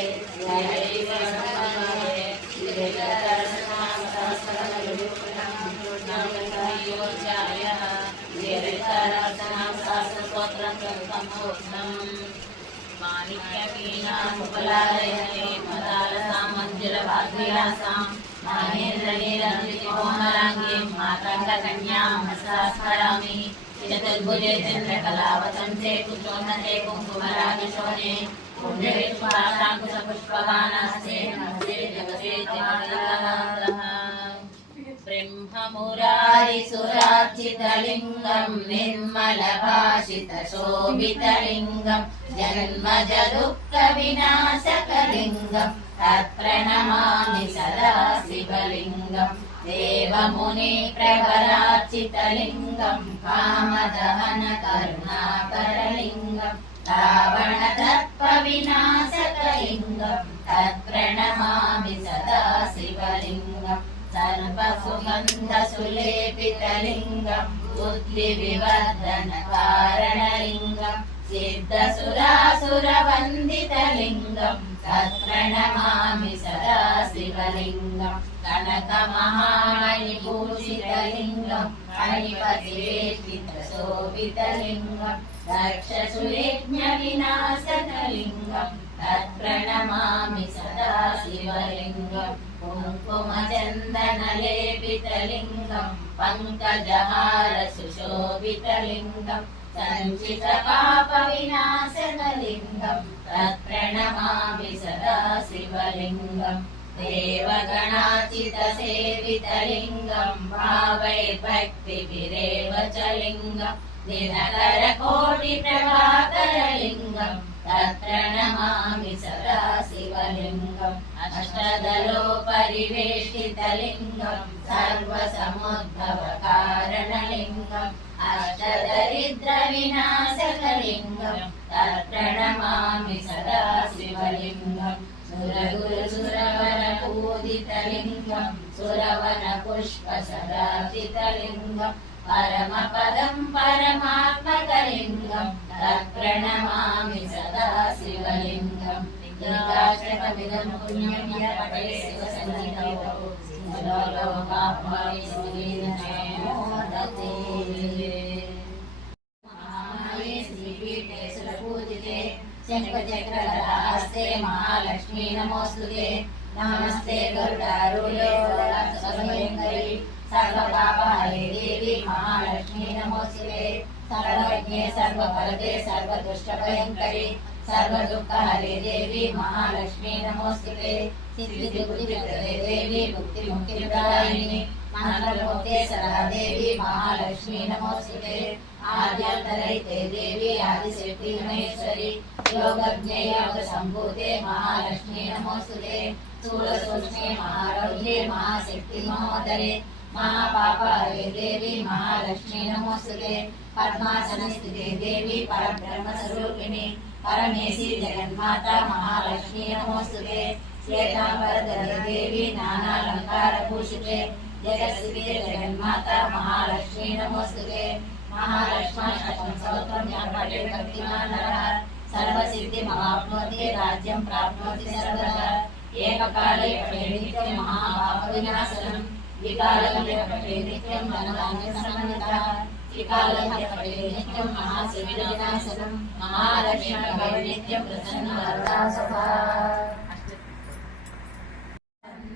శ్రీ స్తోత్రం సంపూర్ణం మాణిక్యవీణాముపలాలయనే మదాల సామంజల వాద్విలాసాం మాహేంద్రనీలందికోమలాంగీం మాతంగ కన్యాం హస్తాస్మరామి చతుర్భుజే చంద్రకళావతంసే కుచోన్నతే కుంకుమరాగశోనే పుణ్యవిశ్వాసాంకుశపుష్పవానాస్తే నమస్తే జగతే జగదేకనాథః ब्रह्ममुरारिसुरार्चितलिङ्गं निर्मलभाषितशोभितलिङ्गं जन्मजदुःखविनाशकलिङ्गं तत्प्रणमामि सदा शिवलिङ्गं देवमुनिप्रवरार्चितलिङ्गं कामदहनकरुणाकरलिङ्गं रावणदर्पविनाशकलिङ्गं तत्प्रणमामि सदा शिवलिङ्गम् सर्वसुगन्धसुलेपितलिङ्गं बुद्धिविवर्धनकारणलिङ्गं सिद्धसुरासुरवन्दितलिङ्गं तत्प्रणमामि सदा शिवलिङ्गं कनकमहामणिभूषितलिङ्गं मणिपतिवेष्टितशोभितलिङ्गं दक्षसुयज्ञविनाशकलिङ्गं तत्प्रणमामि सदा शिवलिङ्गं कुङ्कुमचन्दनलेपितलिङ्गं पङ्कजहारसुशोभितलिङ्गं सञ्चितपापविनाशनलिङ्गं तत्प्रणमामि सदा शिवलिङ्गं देवगणाचितसेवितलिङ्गं भावैर्भक्तिभिरेव च लिङ्गं दिनकरकोटिप्रभाकरलिङ्गं तत्प्रणमामि सदा शिवलिङ्गम् अष्टदलोपरिवेष्टितलिङ्गं सर्वसमुद्भवकारणलिङ्गम् अष्टदरिद्रविनाशकलिङ्गं तत्प्रणमामि सदा शिवलिङ्गम् सुरगुरुसुरवरपूजितलिङ्गं सुरवनपुष्पसदार्चितलिङ्गं परमपदं परमात्मकलिङ्गं तत्प्रणमामि सदा शिवलिङ्गं लिङ्गाष्टकमिदं पुण्यं यः पठेत् शिवसन्निधौ लोकाप्नोति सुखीर्षेमोदते महामाये श्रीपीठे सुरपूजिते शङ्खचक्रगदाहस्ते महालक्ष्मी नमोऽस्तुते नमस्ते गरुडारूढे सर्वभयङ्करी सर्वपापहरे देवी महालक्ष्मी नमोऽस्तुते सर्वज्ञे सर्वफलदे सर्वदुष्टभयङ्करी सर्वदुःखहरे देवी महालक्ष्मी नमोऽस्तुते सिद्धिबुद्धिप्रदे देवी मुक्तिमुक्तिप्रदायिनी मंगलमूर्ते सदा देवी महालक्ष्मी नमोऽस्तुते आद्यन्तरहिते देवी आदिशक्ति महेश्वरी योगज्ञे योगसम्भूते महालक्ष्मी नमोऽस्तुते स्थूलसूक्ष्मे महारौद्रे महाशक्ति महोदरे महापापहरे देवी महालक्ष्मी नमोऽस्तुते पद्मासनस्थिते देवी परब्रह्मस्वरूपिणी परमेशी जगन्माता महालक्ष्मी नमोऽस्तुते श्वेतांबरधरे देवी नानालंकारभूषिते जगत्स्थिते जगन्माता महालक्ष्मी नमोऽस्तुते महालक्ष्मी स्तोत्रं यः पठेत् भक्तिमान् नरः सर्वसिद्धिमवाप्नोति राज्यं प्राप्नोति सर्वदा एककाले पठेत् नित्यं महापापविनाशनं विकालं पठेत् नित्यं धनधान्यसमन्वितः विकालं पठेत् नित्यं महासिद्धिविनाशनं महालक्ष्मी भवेत् नित्यं प्रसन्नवरदा सदा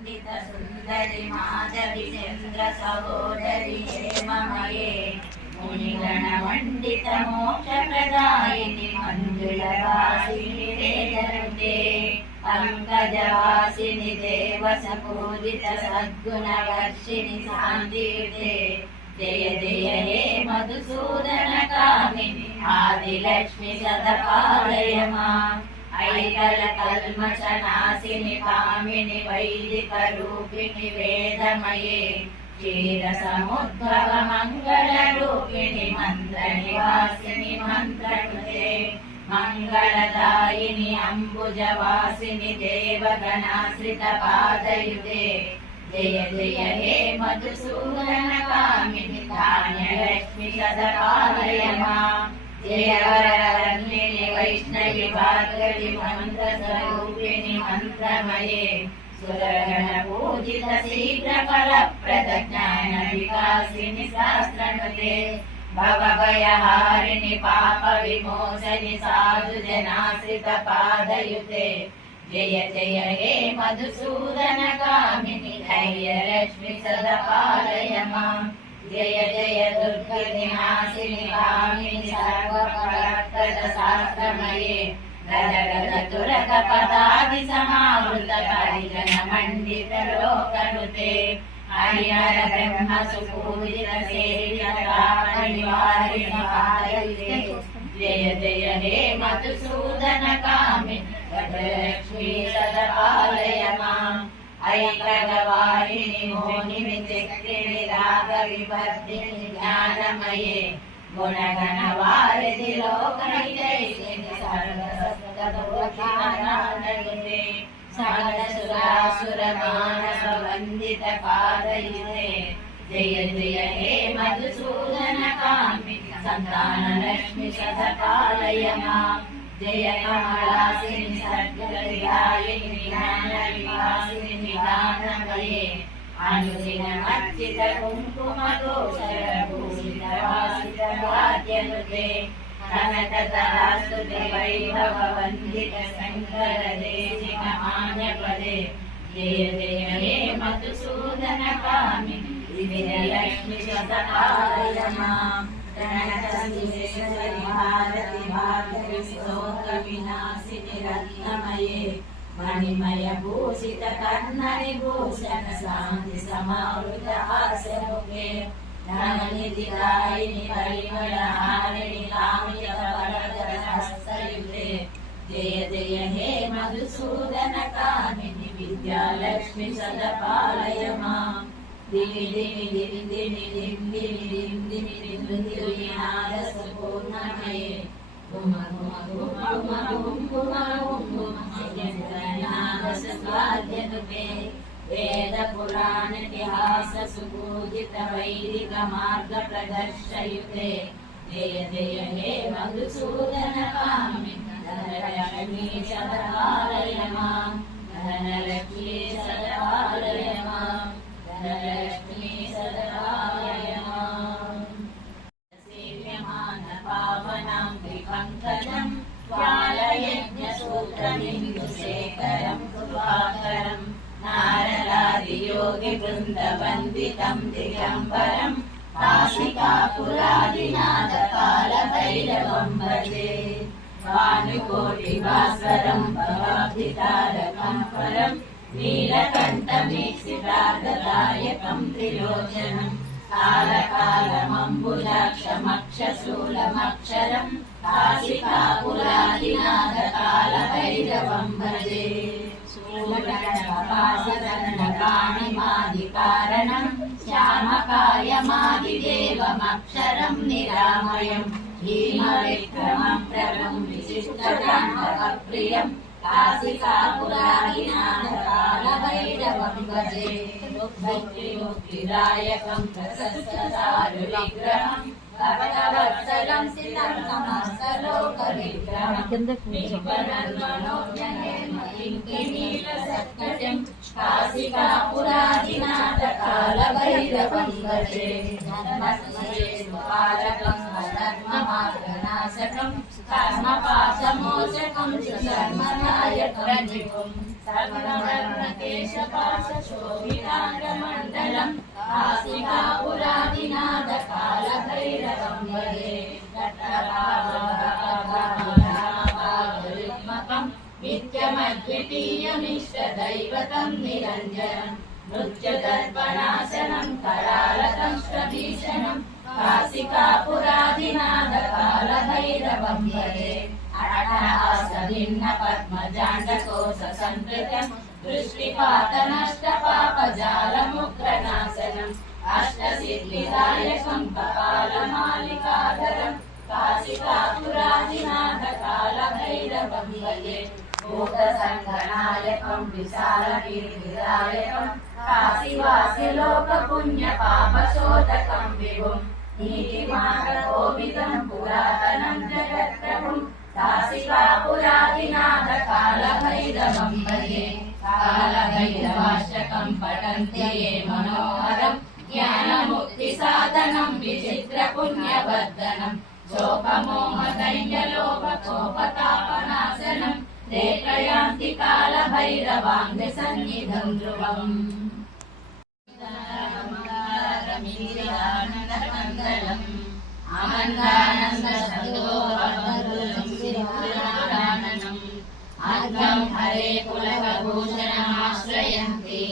सुन्दरि माधवी चन्द्र सहोदरि हेममये मुनिगणमण्डित मोक्षप्रदायिनि मञ्जुलवासिनि वेदरुते पङ्कजवासिनि देवसपूजित सद्गुणवर्षिणि शान्तियुते जय जय हे मधुसूदनकामिनि आदिलक्ष्मि सदपालय माम् ऐकलकल्मषनाशिनि कामिनि वैदिकरूपिणि वेदमये क्षीरसमुद्भव मङ्गलरूपिणि मन्त्रनिवासिनि मन्त्रकृते मङ्गलदायिनि अम्बुजवासिनि देवगणाश्रितपादयुते जय जय हे मधुसूदनकामिनि धान्यलक्ष्मि सदपालय माम् जय वरवर्णिनि वैष्णवि भार्गवि मन्त्रस्वरूपिणि मन्त्रमये सुरगणपूजित शीघ्रफलप्रद ज्ञानविकासिनि शास्त्रकृते भवभयहारिणि पापविमोचनि साधुजनाश्रितपादयुते जय जय हे मधुसूदनकामिनि धैर्यलक्ष्मि सदा पालय माम् जय जय दुर्गनिवासिनि कामिनि सर्वपराक्रमशास्त्रमये गज गज तुरग पदादि समावृत परिजन मण्डित लोकनुते हरिहर ब्रह्म सुपूजित सेवित निवारिणि पालयुते जय जय हे मधुसूदन कामिनि लक्ष्मी सदा पालय माम् ऐकगवारिणि मोहिनि चक्रिणि रागविवर्धिनि ज्ञानमये गुणगणवारिधि लोकहितैषिणि सर्वसत्तदोषानन्दयुते सकलसुरासुरमानसवन्दितपादयुते जय जय हे मधुसूदनकामिनि सन्तानलक्ष्मि सदा पालय माम् जय कमलासिनि सर्गविहायिनि ज्ञानविलासिनि निदानमये अनुदिनमर्चित कुङ्कुमदोषरभूषितवासितवाद्यनुते कनकतरास्तुते वैभववन्दित शङ्करदेशिकमान्यपदे जय जय हे मधुसूदनकामिनि विजयलक्ष्मि सदा पालय माम् भारति भाग्यवि शोकविनाशिनि रत्नमये मणिमय भूषित कर्णविभूषण शान्ति समावृत हास्यमुखे धननिधिदायिनि परिमलहारिणि कामित वरदहस्तयुते जय जय हे मधुसूदनकामिनि विद्यालक्ष्मि सदा पालय माम् दिवि दिवि दिवि दिवि दिवि दिवि दिवि दिवि नादसपूर्णमये घुम घुम घुम घुम घुम घुम नादसवाद्यनुते वेद पुराण इतिहास सुपूजित वैदिक मार्ग प्रदर्शयुते जय जय हे मधुसूदनकामिनि धनलक्ष्मी सदा पालय माम् धनलक्ष्मी सदा पालय माम् धनलक्ष्मी सदा पालय माम् सेव्यमान पावनं त्रिपङ्कजं ज्वालयज्ञसूत्रबिन्दुशेखरं कृपाकरं नारदादियोगिवृन्दवन्दितं दिगम्बरं काशिकापुरादिनाथकालभैरवं भजे भानुकोटिभास्वरं भवाब्धितारकं परं नीलकण्ठमीक्षितार्धदायकं त्रिलोचनं कालकालमम्बुजाक्षमक्षशूलमक्षरं काशिकापुरादिनाथकालभैरवं भजे शूलकण्ठपाशदण्डकाणिमादिकारणं श्यामकायमादिदेवमक्षरं निरामयं भीमविक्रमं प्रभुं विशिष्टकान्तप्रियं काशिकापुरादिनाथकालभैरवं भजे भक्तिमुक्तिदायकं प्रशस्तचारुविग्रहं भक्तवत्सलं सिद्धन्तमस्तलोकविग्रहं काशिकापुरादिनाथकालभैरवं भजे धर्मसुपालकं धर्ममार्गनाशकं कर्मपाशमोचकं धर्मनायकं सर्ववर्णकेशपाशोभिताङ्गमण्डलं काशिकापुरादिनाथकालभैरवं भजे घट्टभागरुग्मकं नित्यमद्वितीयमिष्टदैवतं निरञ्जनं मृत्युदर्पणाशनं करालदंष्ट्रभीषणं काशिकापुरादिनाथकालभैरवं भजे अट्टहासभिन्न पद्मजाण्डकोशसंवृतं दृष्टिपातनष्टपापजालमुग्रनाशनम् अष्टसिद्धिदायकं कपालमालिकाधरं काशिकापुरादिनाथकालभैरवं भजे भूतसङ्गनायकं विशालकीर्तिदायकं काशीवासिलोकपुण्यपापशोधकं विभुं नीतिमार्गकोविदं पुरातनं जगत्प्रभुं काशिकापुरादिनाथकालभैरवं भजे कालभैरवाष्टकं पठन्ति ये मनोहरं ज्ञानमुक्तिसाधनं वदनं विचित्र पुण्यवर्धनं शोकमोहदैन्यलोभकोपतापनाशनं ते प्रयान्ति कालभैरवाङ्घ्रिसन्निधं ध्रुवम् आनन्दमङ्गलम् आनन्दानन्दसन्दोहनम् अद्भुतं हरे पुलकभूषणमाश्रयन्ति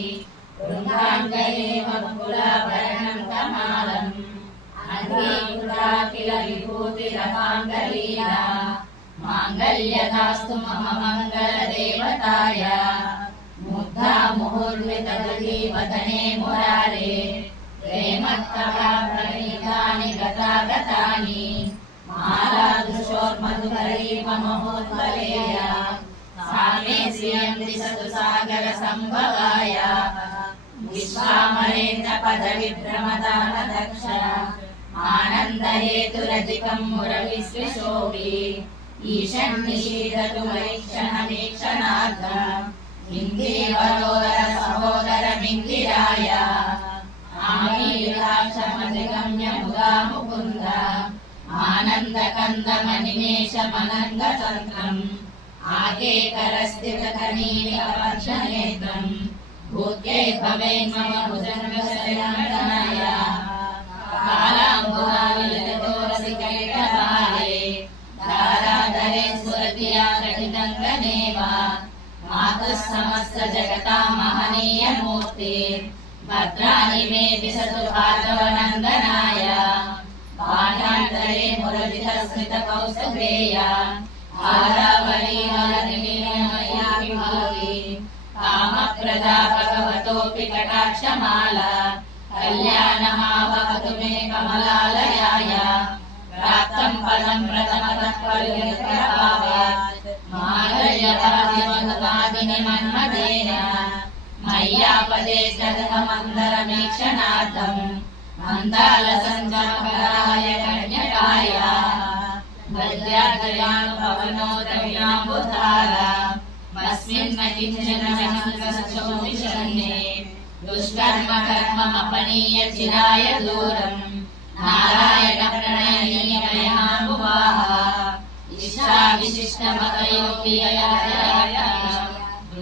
वृन्दाङ्गेव कुलाभरणं कमालम् अङ्गीकृता किल विभूतिरपाङ्गलीला माङ्गल्यदास्तु मम मङ्गलदेवताय मुग्धा मुहुर्वितगति वदने मुरारे प्रेमत्तः प्रणीतानि गतागतानि मालादृशोर्मधुकरीपमहोत्पलेया सा मे श्रियन्ति सतु सागरसम्भवाय विश्वामरेन्द्रपदविभ्रमदानदक्ष आनन्दहेतुरधिकं मुरविश्विशोभि ईशन्निषीदतु मरीक्षणमीक्षणार्थम् इन्दिवरोदर सहोदरमिन्दिराय आमीलिताक्षमधिगम्य मुदा मुकुन्द आनन्दकन्दमनिमेषमनङ्गतन्त्रम् आकेकरस्थितकनीलिकवर्षनेत्रम् भूत्यै भवेन्मम भुजङ्गशयनतनय कालाम्बुहाविलतोरसिकैटभारे धाराधरे स्फुरतिया घटितङ्गनेव मातुः समस्त जगतां महनीयमूर्ति भद्राणि मे दिशतु भार्गवनन्दनाय बाह्यान्तरे मुरजितस्मितकौस्तुभेय हारावलीहारिणीमया विभूति कामप्रदा भगवतोऽपि कटाक्षमाला कल्याणमावहतु मे कमलालयाय प्राप्तं पदं प्रथमतः परिहृतभावात् मार्गयभादिमनुवादिनि मन्मथेन मय्यापदेशदहमन्दरमीक्षणार्थम् मन्दालसञ्जापराय कन्यकाय वद्यादयानुभवनोदविलाम्बुधारा मस्मिन् न किञ्चन महङ्गशोभिषन्ने दुष्कर्म कर्ममपनीय चिराय दूरम् नारायणप्रणयनीमयाम्बुवाः इष्टाविशिष्टमतयोऽपि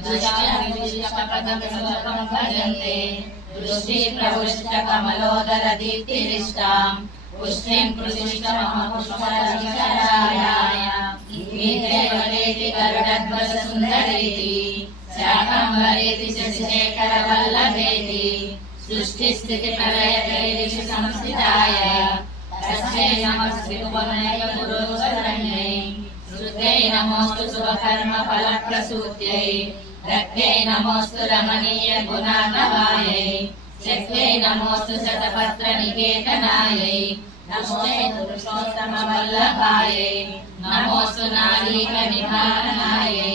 दुष्टविशिष्टपदं सुलभं भजन्ते दृष्टिप्रवृष्टकमलोदरदीप्तिरिष्टाम् पुष्टिं कृशिष्टमहपुष्परविशराय देवलेति गरुडध्वजसुन्दरेति शाकम्भरेति शशिशेखरवल्लभेति सृष्टिस्थितिप्रलयदैरिषु संस्थिताय तस्मै नमः श्रीभुवनैव पुरोशरण्यै श्रुत्यै नमोऽस्तु शुभकर्मफलप्रसूत्यै रक्त्यै नमोऽस्तु रमणीयगुणार्णवायै शक्त्यै नमोऽस्तु शतपत्रनिकेतनायै नमोऽस्तु पुरुषोत्तमवल्लभायै नमोऽस्तु नारीकनिभानायै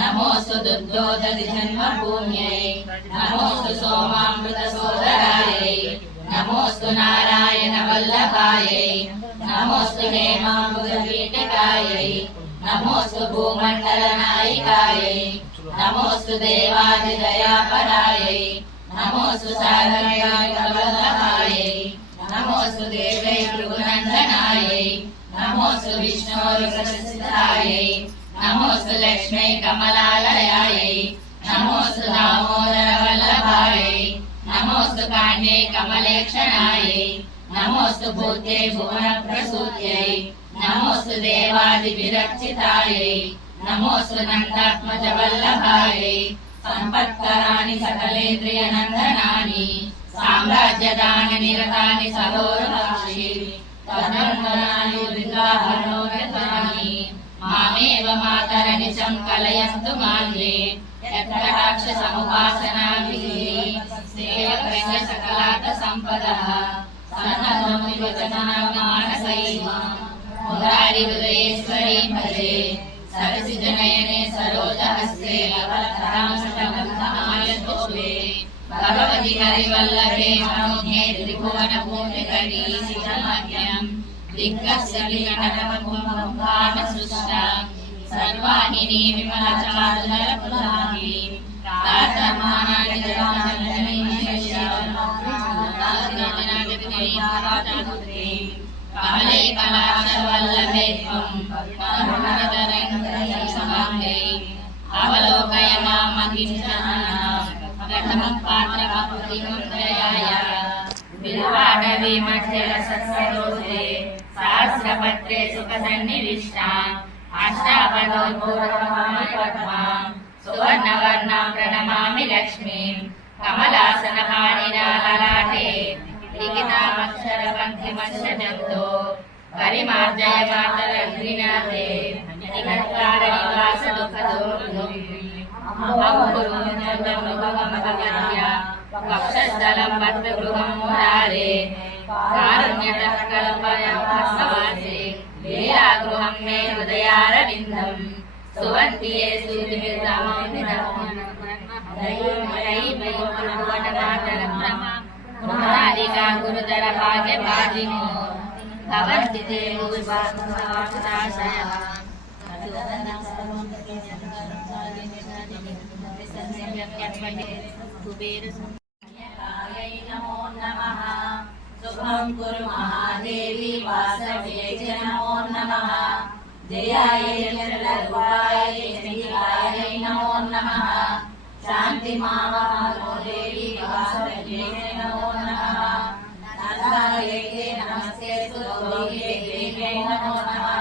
नमोऽस्तु दुग्धोदधिजन्मभूम्यै नमोऽस्तु सोमामृतसोदरायै नमोऽस्तु नारायणवल्लभायै नमोऽस्तु हेमाम्बुजपीठिकायै नमोऽस्तु भूमण्डलनायिकायै नमोऽस्तु देवादिदयापरायै नमोऽस्तु सागरवल्लभायै नमोऽस्तु देवै भृगुनन्दनायै नमोऽस्तु विष्णोर्वक्षसितायै नमोऽस्तु लक्ष्मै कमलालयायै नमोऽस्तु दामोदरवल्लभायै नमोऽस्तु काण्यै कमलेक्षणायै नमोऽस्तु भूत्यै भुवनप्रसूत्यै नमोऽस्तु देवादिविरक्षितायै नमोऽस्तु नन्दात्मजवल्लभायै सम्पत्कराणि सकलेन्द्रियनन्दनानि साम्राज्यदाननिरतानि सरोरुहाक्षि तदनन्दनानि विद्वाहनोरतानि मामेव मातरनिशं कलयन्तु मान्ये यत्कटाक्षसमुपासनाभिः सेवकस्य सकलार्थसम्पदः सन्नतोऽपि वचनामानसैः मुरारिहृदयेश्वरीं भजे सरसिजनयने सरोजहस्ते लवलकरांशबन्धमायतोभे भगवति हरिवल्लभे मनोज्ञे त्रिभुवनभूमिकरीशितमह्यम् दिग्गस्य विकटकुम्भभानसृष्टा सर्वाहिनी विमलचारुदलपुलाहि प्रार्थमानानि जनार्दनैः అవలోకయ మామకించనం పాత్రమపురిముద్రయాయ బిల్వాటవీ మధ్యల సస్యలోకే సహస్రపత్రే సుఖసన్నివిష్టాం అష్టాపదోద్భూతమామి పద్మాం సువర్ణవర్ణాం ప్రణమామి లక్ష్మీం కమలాసనపాణినా లలాటే లిఖితామక్షరపంక్తిమర్షజంతో పరిమార్జయ మాతరంధ్రినాథే నిగత్కారనివాస దుఃఖదోర్గం వక్షస్థలం భద్రగృహం మురారే కారుణ్యతః కల్పయామాసే లీలాగృహం మే హృదయారవిందం సువంతి ఏ సూర్యమిర్దామాదికా గురుతర భాగ్యభాజినో భవంతి తే భూషాశయః నమో నమః శుభం కురు మహాదేవి వాసవ్యై చ నమో నమః జయాయ చంద్రరూపాయ చండికాయై నమో నమః శాంతి మామహో దేవి వాసవ్యై చ నమో నమః నారాయణే నమస్తే సుగౌరీదేవ్యై నమో నమః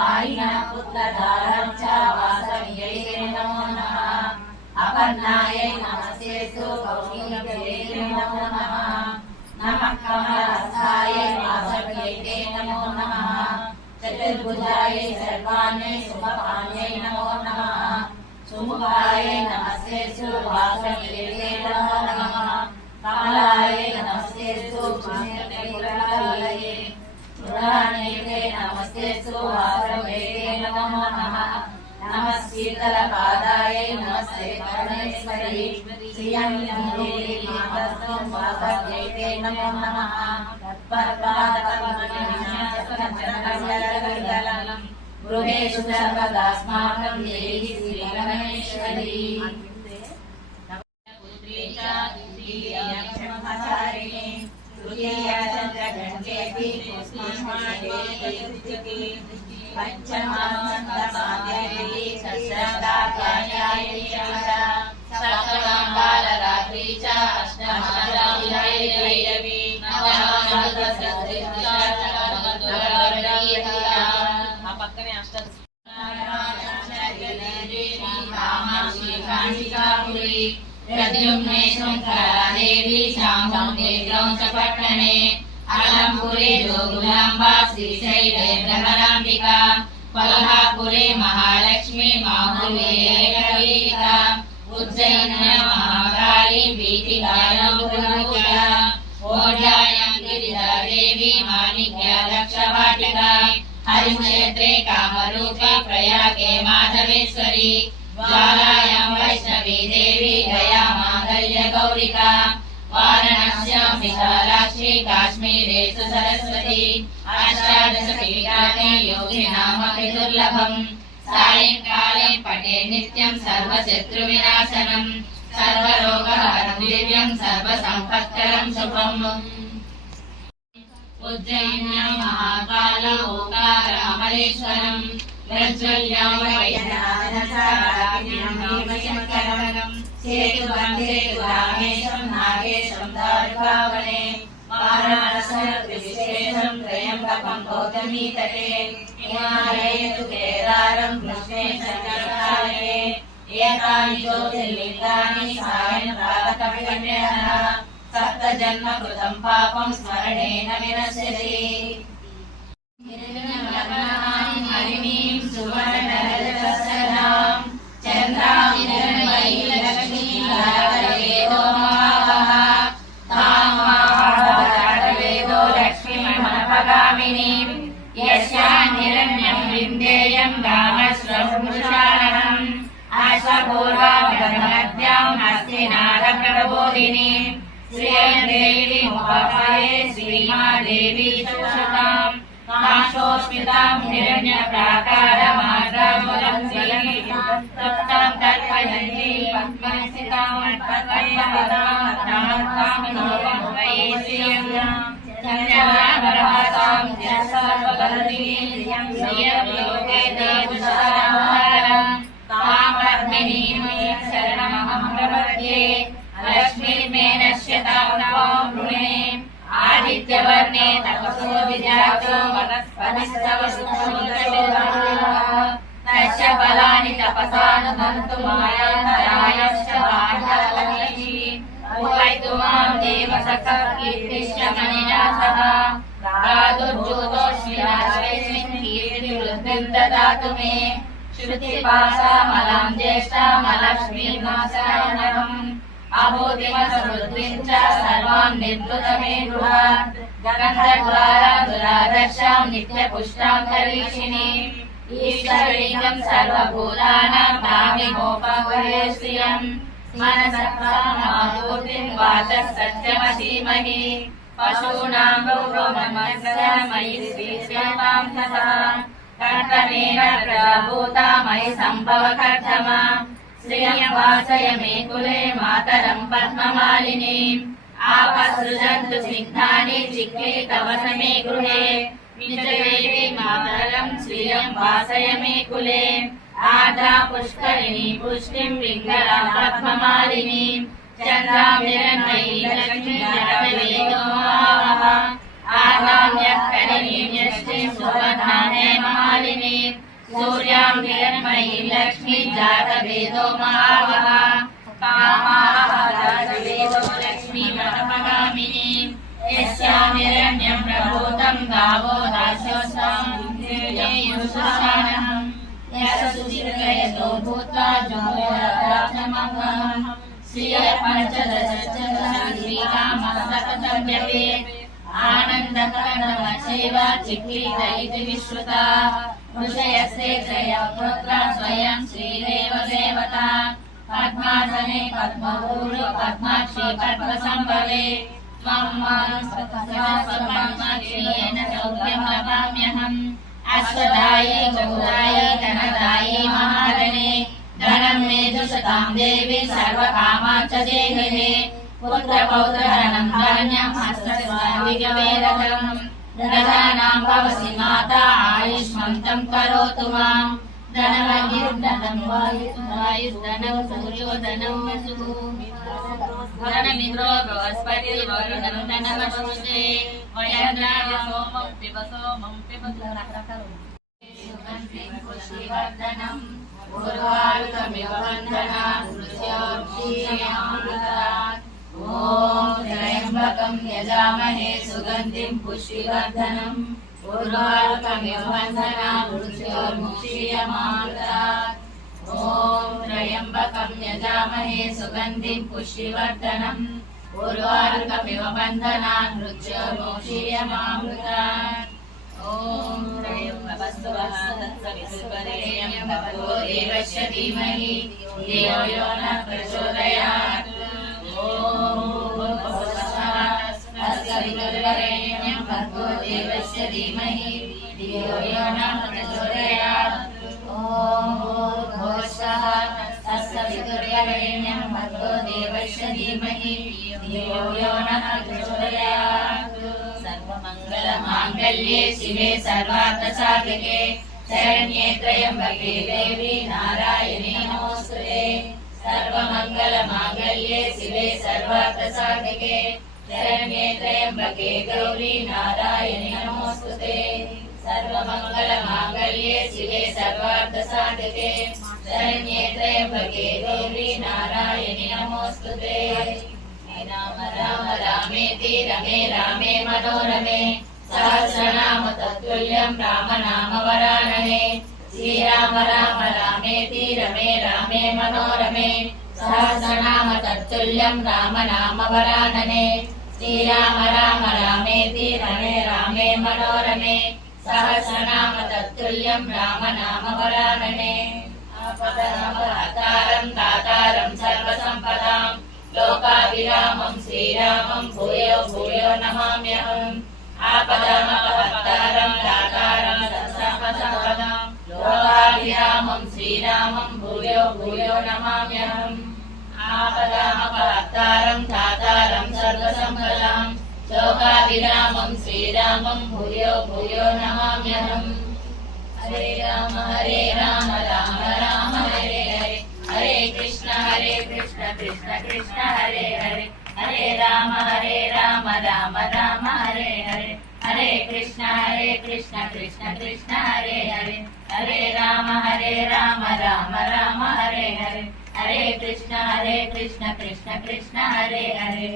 ఆయిన పుత్రధారం చ వాసవ్యై చ నమో నమః అపర్ణాయై నమస్తే సుగౌరీదేవ్యై నమో నమః నమః కమలహస్తాయై వాసవ్యై తే నమో నమః చతుర్భుజాయై సర్వాణ్యై శుభపాణ్యై నమో నమః సుముఖాయై నమస్తే వాసవ్యై తే నమో నమః కమలాయై నమస్తే పుష్పకలయే పురాణే తే నమస్తే వాసవ్యై తే నమో నమః నమః శీతలపాదాయై నమస్తే పరమేశ్వరీ శ్రియం దేవి మాతస్తం వాసవ్యై తే నమో నమః తత్పరపాదపద్మనిన్యాసకచరణగలం గృహేషు సర్వదాస్మాకం దేవి శ్రీరమణేశ్వరీ పుత్రీ చ ద్వితీయక్షమాచారిణి తృతీయ చంద్రఘంటేతి పుష్పమాదేవి పంచమాసంతమాదేవి షష్ఠాధ్యాయాయని చ సప్తమాం బాలరాత్రి చ అష్టమాధ్యాయైరవి ఆ పక్కనే అష్టాదశి ప్రద్యుమ్నే శంకరాదేవి శాంభం చ పట్టణే అలంపురే జోగులాంబా శ్రీశైలే భ్రమరాంబికా కొల్హాపురే మహాలక్ష్మి మాహుర్యేకవీరికా ఉజ్జయిన్య మహాకాళీ వీతికాయాం ఓఢ్యాయాం గిరిజాదేవి మాణిక్య దక్షవాటికా హరిక్షేత్రే కామరూపే ప్రయాగే మాధవేశ్వరి జ్వాలాయాం వైష్ణవీ దేవి గయా మాంగళ్య గౌరికా వారణాస్యాం విశాలాక్షి కాశ్మీరే సరస్వతి అష్టాదశ పీఠాని యోగినామపి దుర్లభం సాయంకాలే పఠే నిత్యం సర్వశత్రు వినాశనం సర్వరోగహరం దివ్యం సర్వసంపత్కరం శుభం ఉజ్జయిన్యాం మహాకాళ ఓంకార అమలేశ్వరం ప్రజ్వల్యాం వైద్యనాథనసారాజ్ఞం సేతుబంధే రామేశం నాగేశం దారుకావనే వారణాసి విశేషం త్రయంబకం గౌతమీ తటే హిమాలయతు కేదారం కృష్ణే శంకరాలయే ఏతాని జ్యోతిర్లింగాని సాయం ప్రాతః సప్త జన్మ కృతం పాపం స్మరణేన వినశ్యతి హరిణీం సువర్ణరజతసరాం చంద్రాం నిర్మయీ లక్ష్మీం రాజవేదో మహావహ తాం మహాభారతవేదో లక్ష్మీమనపగామినీం యస్యాం హిరణ్యం విందేయం రామశ్వమృషాణం అశ్వపూర్వాం బ్రహ్మద్యాం హస్తినాద ప్రబోధినీం శ్రియం దేవి ముఖాయే శ్రీమాదేవి చక్షుతాం కాశోస్మితాం హిరణ్య ప్రాకారమాద్రాములం తప్తం కల్పయంతి పద్మస్థితాం పద్మపదాం తాం తాం నోవం వయే శ్రియం చంద్రవా सर्वप्रभासां सर्वगतिं श्रियं लोके देवशरणं तामग्निं शरणमहं प्रपद्ये लक्ष्मीर्मे नश्यतां नृणे आदित्यवर्णे तपसो विजातो वनस्पतिस्तव सुखमुदशोभः तस्य फलानि तपसानुमन्तु मायान्तरायश्च वाञ्छलक्ष्मी उपैतु मां देव सककीर्तिश्च मणिना सह प्रादुर्ज्योतोऽस्मि राजवेस्मिन् कीर्तिवृद्धिं ददातु मे श्रुतिपासामलां ज्येष्ठामलक्ष्मीर्मासनम् अभूतिमसमृद्धिं च सर्वां निर्वृतमे गृहात् गन्धद्वारां दुरादर्शां नित्यपुष्टां करीषिणीम् ईश्वरीयं सर्वभूतानां भाविमोपगुहे श्रियं मनसत्तामापूर्तिं वाचः सत्यमसीमहि पशूनां गौरवमस्य मयि श्रीश्रीमां तथा कर्तमेन प्रभूता मयि सम्भव कर्तमा श्रियं वासय मे कुले मातरं पद्ममालिनीम् आपसृजन्तु स्निग्धानि चिक्ले तव समे गृहे विजयेति मातरं श्रियं वासय मे कुले आद्रा पुष्करिणी पुष्टिं पिङ्गलां पद्ममालिनीं चन्द्रां निरन्मयी लक्ष्मीं जडवेदोमावः आगाम्यकरिणीं यष्टिं सुवर्णानेमालिनीं सूर्यां हिरण्मयी लक्ष्मी जातवेदो महावः कामाः जातवेदो लक्ष्मी महपगामिनी यस्यां हिरण्यं प्रभूतं गावो दास्योऽस्तां यशसुचिर्गयतो भूत्वा जोराक्षमङ्गलम् श्रियः पञ्चदश श्रीरामः जपेत् आनन्दकरणमचैव चिक्लीत इति विश्रुता ऋषयस्ते त्रयपुत्रा स्वयं श्रीदेव देवता पद्मासने पद्मपूर्व पद्माक्षी पद्मसम्भवे त्वं मां पद्माक्षीयेन सौख्यं लभाम्यहम् अश्वदायी गौदायी धनदायी महारणे धनं मे दुषतां देवी सर्वकामां च देहि मे पुत्रपौत्रधनं धान्यं हस्तस्वामिगवेरकम् दधानां भवसि माता आयुष्मन्तं करोतु मां धनमगिर्धनं वायुर्धनं सूर्योधनं वसुः धनमिन्द्रो बृहस्पतिर्वरुणं धनमश्नुते वयन्द्राय सोमं पिब पुष्टिवर्धनम् उर्वारुकमिव बन्धनात् मृत्योर्मुक्षीयमामृतात् ॐ त्र्यम्बकं यजामहे सुगन्धिं पुष्टिवर्धनम् उर्वारुकमिव बन्धनात् मृत्योर्मुक्षीयमामृतात् ॐ त्र्यम्बकं यजामहे सुगन्धिं पुष्टिवर्धनम् उर्वारुकमिव बन्धनात् मृत्योर्मुक्षीयमामृतात् ॐ त्र्यम्बकस्वः तत्सवितुर्वरेण्यं भर्गो देवस्य धीमहि धियो यो नः प्रचोदयात् ॐ तत्सवितुर्वरेण्यं भर्गो देवस्य धीमहि धियो यो नः प्रचोदयात् ॐ भूर्भुवस्सुः तत्सवितुर्वरेण्यं भर्गो देवस्य धीमहि धियो यो नः प्रचोदयात् सर्वमङ्गलमाङ्गल्ये शिवे सर्वार्थसाधिके शरण्ये त्र्यम्बके देवी नारायणी नमोस्तुते सर्वमङ्गलमाङ्गल्ये शिवे सर्वार्थसाधिके शरण्ये त्र्यम्बके गौरी नारायणी नमोस्तुते सर्वमङ्गलमाङ्गल्ये शिवे सर्वार्थसाधिके शरण्ये त्र्यम्बके गौरी नारायणी नमोस्तुते राम राम रामेति रमे रामे मनोरमे सहस्रनाम तत्तुल्यं राम नाम वरानने श्रीराम राम रामेति रमे रामे मनोरमे सहस्रनाम तत्तुल्यं राम नाम वरानने श्रीराम राम रामेति रमे रामे मनोरमे सहस्रनाम तत्तुल्यं राम नाम वरानने आपदामपहर्तारं दातारं सर्वसम्पदां लोकाभिरामं श्रीरामं भूयो भूयो नमाम्यहम् आपदामपहर्तारं दातारं सर्वसम्पदां लोकाभिरामं श्रीरामं भूयो भूयो नमाम्यहम् आपदामपहर्तारं दातारं सर्वसम्पदां शोकाभिरामं श्रीरामं भूयो भूयो नमाम्यहम्। हरे राम राम राम हरे हरे, हरे कृष्ण कृष्ण कृष्ण हरे हरे, हरे राम राम राम हरे हरे, हरे कृष्ण कृष्ण कृष्ण हरे हरे, हरे राम राम राम हरे हरे, हरे कृष्ण कृष्ण कृष्ण हरे हरे।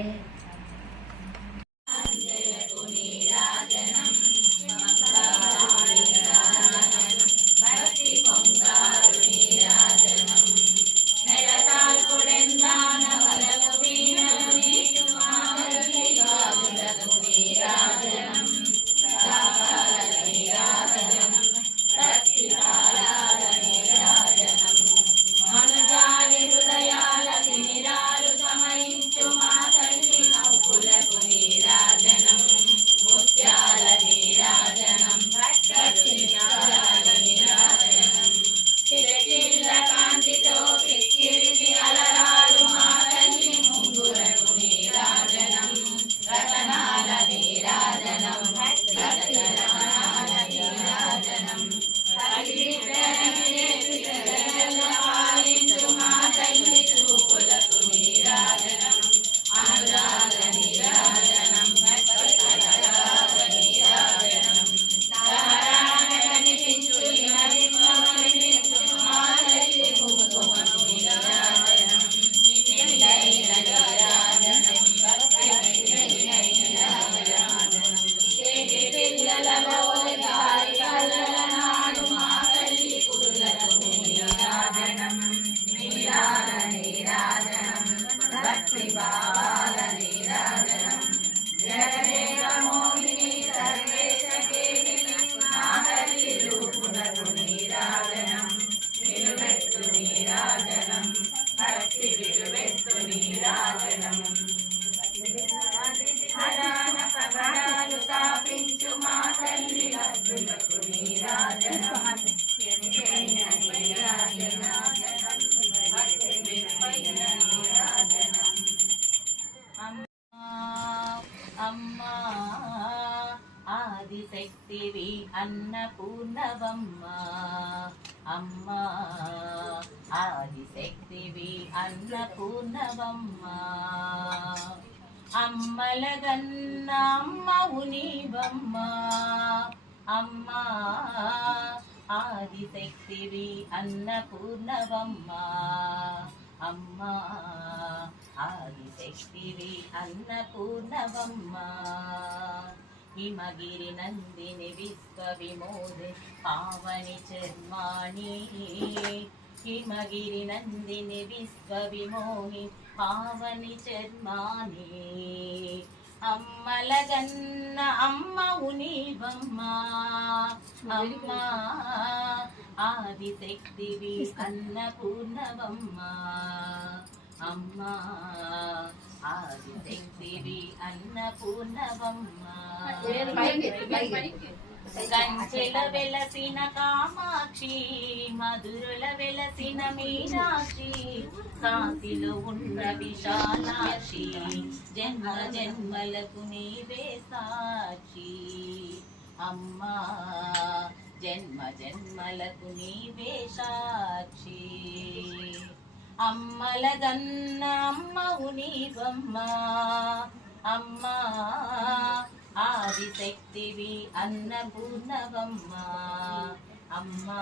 అమ్మా ఆదిశక్తివి అన్నపూర్ణవమ్మ, అమ్మా ఆదిశక్తివి అన్నపూర్ణవమ్మ, అమ్మలగన్న అమ్మవు నీవమ్మ, అమ్మా ఆదిశక్తివి అన్నపూర్ణవమ్మ, అమ్మా ఆదిశక్తివి అన్నపూర్ణవమ్మ, హిమగిరి నందిని విశ్వ విమోది పావని చర్మాణి, హిమగిరి నందిని విశ్వ విమోహి పావని చర్మాణి, అమ్మలగన్న అమ్మవు నీవమ్మ, అమ్మా ఆదిశక్తివి అన్నపూర్ణవమ్మ, అమ్మా ఆదిశక్తివి అన్నపూర్ణవమ్మ, కంచెల వెలసిన కామాక్షి, మధురల వెలసిన మీనాక్షి, కాశీలో ఉన్న విశాలాక్షి, జన్మ జన్మలకు నీవే సాక్షి, అమ్మా జన్మ జన్మలకు నీవే సాక్షి, అమ్మలగన్న అమ్మవు నీవమ్మ, అమ్మా ఆదిశక్తివి అన్నపూర్ణవమ్మ, అమ్మా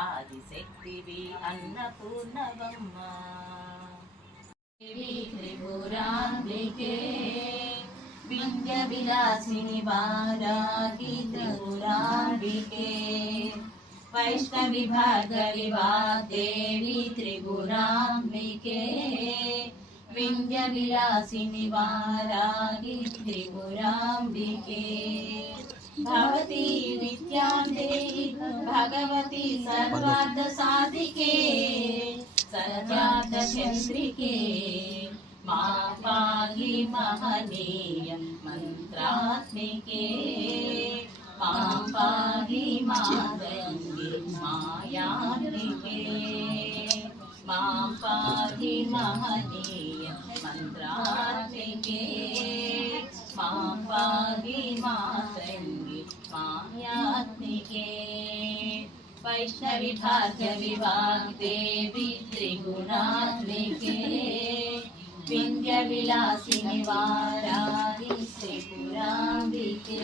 ఆదిశక్తివి అన్నపూర్ణవమ్మ, త్రిపురాంబికే వింధ్య విలాసిని వారాహి త్రిపురాంబికే, వైష్ణవి భార్గవి వాగ్దేవి త్రిపురాంబికే, వింధ్య విలాసిని వారాహి త్రిపురాంబికే, భవతి విద్యాంతే భగవతి సర్వార్థ సాధికే, సత్యార్థ చంద్రికే, మా పాహి మహనీయ మంత్రాత్మికే, మాం పాహి మాతంగి మాయాత్మికే, మాం పాహి మహనీయ మంత్రాత్మికే, మా పాగి మా తల్లి మాయాత్మికే వైష్ణవి భార్గవి వాగ్దేవి త్రిగుణాత్మికే వింధ్య విలాసిని వారాహి త్రిపురాంబికే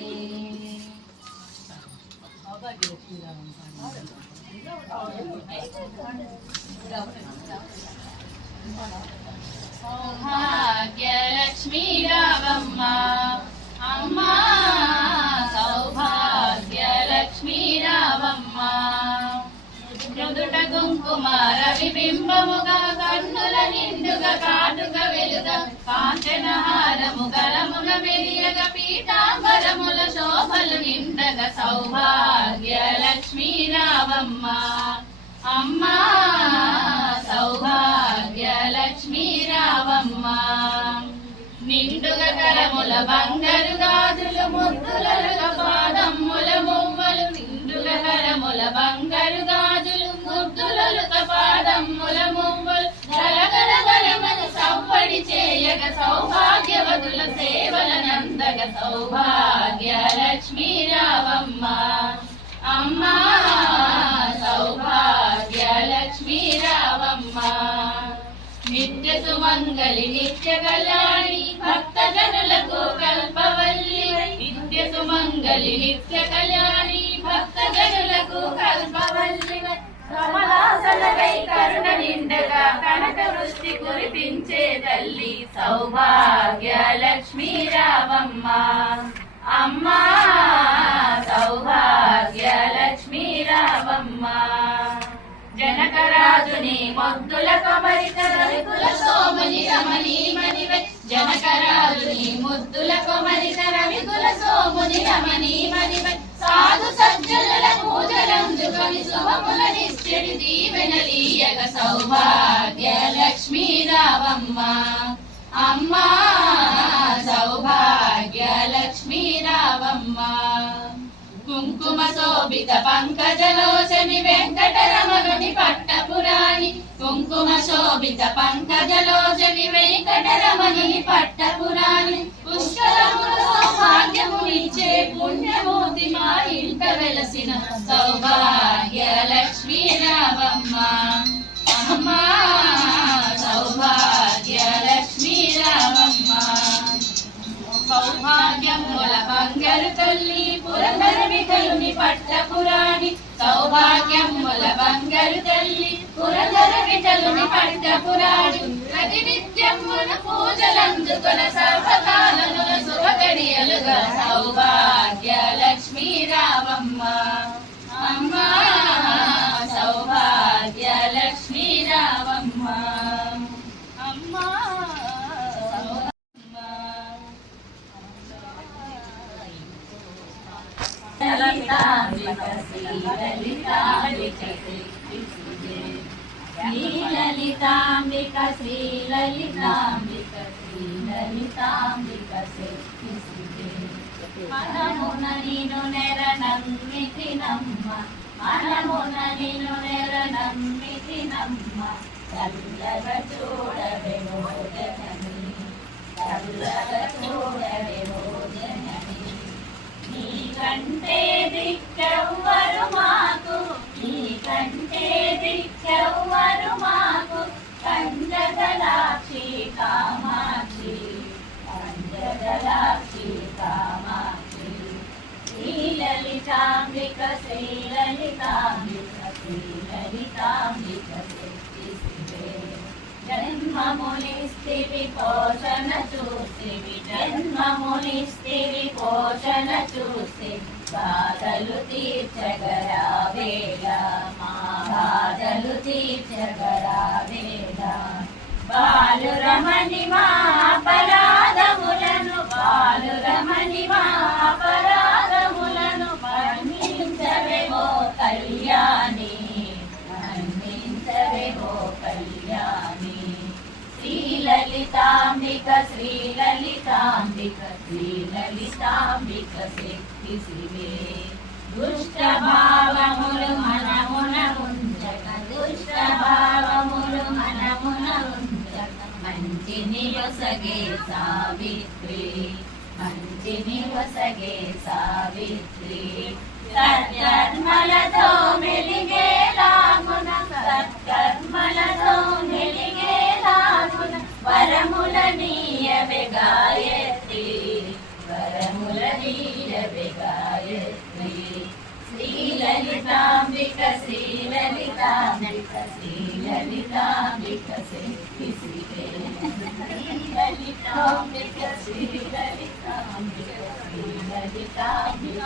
సౌభాగ్యలక్ష్మీ రావమ్మ అమ్మ సౌభాగ్యలక్ష్మీ రావమ్మ మృదుట కుంకుమార విబింబముగా కన్నుల నిండుగా కాటుక వెలుగ కాంచనహారము గలమున వెలియగ పీతాంబరముల శోభలు నిండగ సౌభాగ్యలక్ష్మీ రావమ్మ అమ్మా సౌభాగ్యలక్ష్మీ రావమ్మ నిండుగా కరముల బంగారు గాజులు ముద్దులలుగ పాదమ్ముల మువ్వలు నిండుగా కరముల బంగారు గాజులు ముద్దులలుగ పాదమ్ముల మువ్వలు గలగల గలమన సవ్వడి చేయగ సౌభాగ్యవతుల సేవలనందగ సౌభాగ్యలక్ష్మీ రావమ్మ అమ్మా సౌభాగ్యలక్ష్మీ రావమ్మ నిత్య సుమంగళి నిత్య కళ్యాణి భక్త జనులకు కల్పవల్లి నిత్య సుమంగళి నిత్య కళ్యాణి భక్త జనులకు కల్పవల్లి కమలాసనకై కరుణ నిండగా కనక వృష్టి కురిపించే తల్లి సౌభాగ్యలక్ష్మీ రావమ్మ అమ్మా సౌభాగ్యలక్ష్మీ రావమ్మ జనకరాజుని మొద్దుల కొమరిత రవికుల సోమని రమణీ మణివై జనకరాజుని ముద్దుల కొమరిత రవికుల సోముని రమణీ మణివై సాధు సజ్జనుల పూజలందుకొని శుభముల నిత్యడి దీవెనలీయగ సౌభాగ్యలక్ష్మీ రావమ్మ అమ్మా సౌభాగ్యలక్ష్మీ రావమ్మ కుంకుమ శోభిత పంకజలోచని వెంకటరమణుని పట్టపురాణి కుంకుమ శోభిత పంకజలోచని వెంకటరమణుని పట్టపురాణి పుష్కరముల సౌభాగ్యమునిచ్చే పుణ్యమూర్తి మా ఇంట వెలసిన సౌభాగ్యలక్ష్మీ రావమ్మ అమ్మా సౌభాగ్యలక్ష్మీ రావమ్మ సౌభాగ్యముల బంగారు తల్లి పురందర విఠలుని పట్టపురాణి సౌభాగ్యముల బంగారు తల్లి పురందర విఠలుని పట్టపురాణి ప్రతి నిత్యమున పూజలందుకొన సర్వకాలముల శుభగడియలుగా సౌభాగ్యలక్ష్మీ రావమ్మ అమ్మా సౌభాగ్యలక్ష్మీ రావమ్మ అమ్మా లలితాంబిక శ్రీ లలితాంబిక శ్రీ లలితాంబిక శ్రీ లలితాంబిక శ్రీ లలితాంబిక శ్రీ మనమున నిను నెరనమ్మితినమ్మ మనమున నిను నెరనమ్మితినమ్మ చల్లగా చూడవే భోజనని చల్లగా చూడవే భోజనని నీకంటే దిక్కెవ్వరు మాకు నీకంటే దిక్కెవ్వరు మాకు పంచగలాక్షి కామాక్షి పంచగలాక్షి కామాక్షి శ్రీ లలితాంబిక శ్రీ లలితాంబిక శ్రీ లలితాంబిక జన్మమునిస్తివి పోషణ చూసివి జన్మమునిస్తివి పోషణ చూసి బాధలు తీర్చగరావేళ మా బాధలు తీర్చగరావేళ బాలురమణి మా అపరాధములను బాలురమణి మా అపరాధములను మన్నించవేమో కళ్యాణి మన్నించవేమో కళ్యాణి శ్రీ లలితాంబిక శ్రీ లలితాంబిక శ్రీ లలితాంబిక శక్తి శివే దుష్ట భావములు మనమున ఉంచక దుష్ట భావములు మనమున ఉంచక మంచిని యొసగే సావిత్రి మంచిని వసగే సావిత్రి సత్కర్మలతో మెలిగేలాగున సత్కర్మలతో మెలిగేలాగున వరముల నీయవే గాయత్రి వరముల నీయవే గాయత్రి శ్రీలలితాంబిక శ్రీలలితాంబిక శ్రీలలితాంబిక శక్తి శ్రీలలితాంబిక శ్రీలలితాంబిక శ్రీలలితాంబిక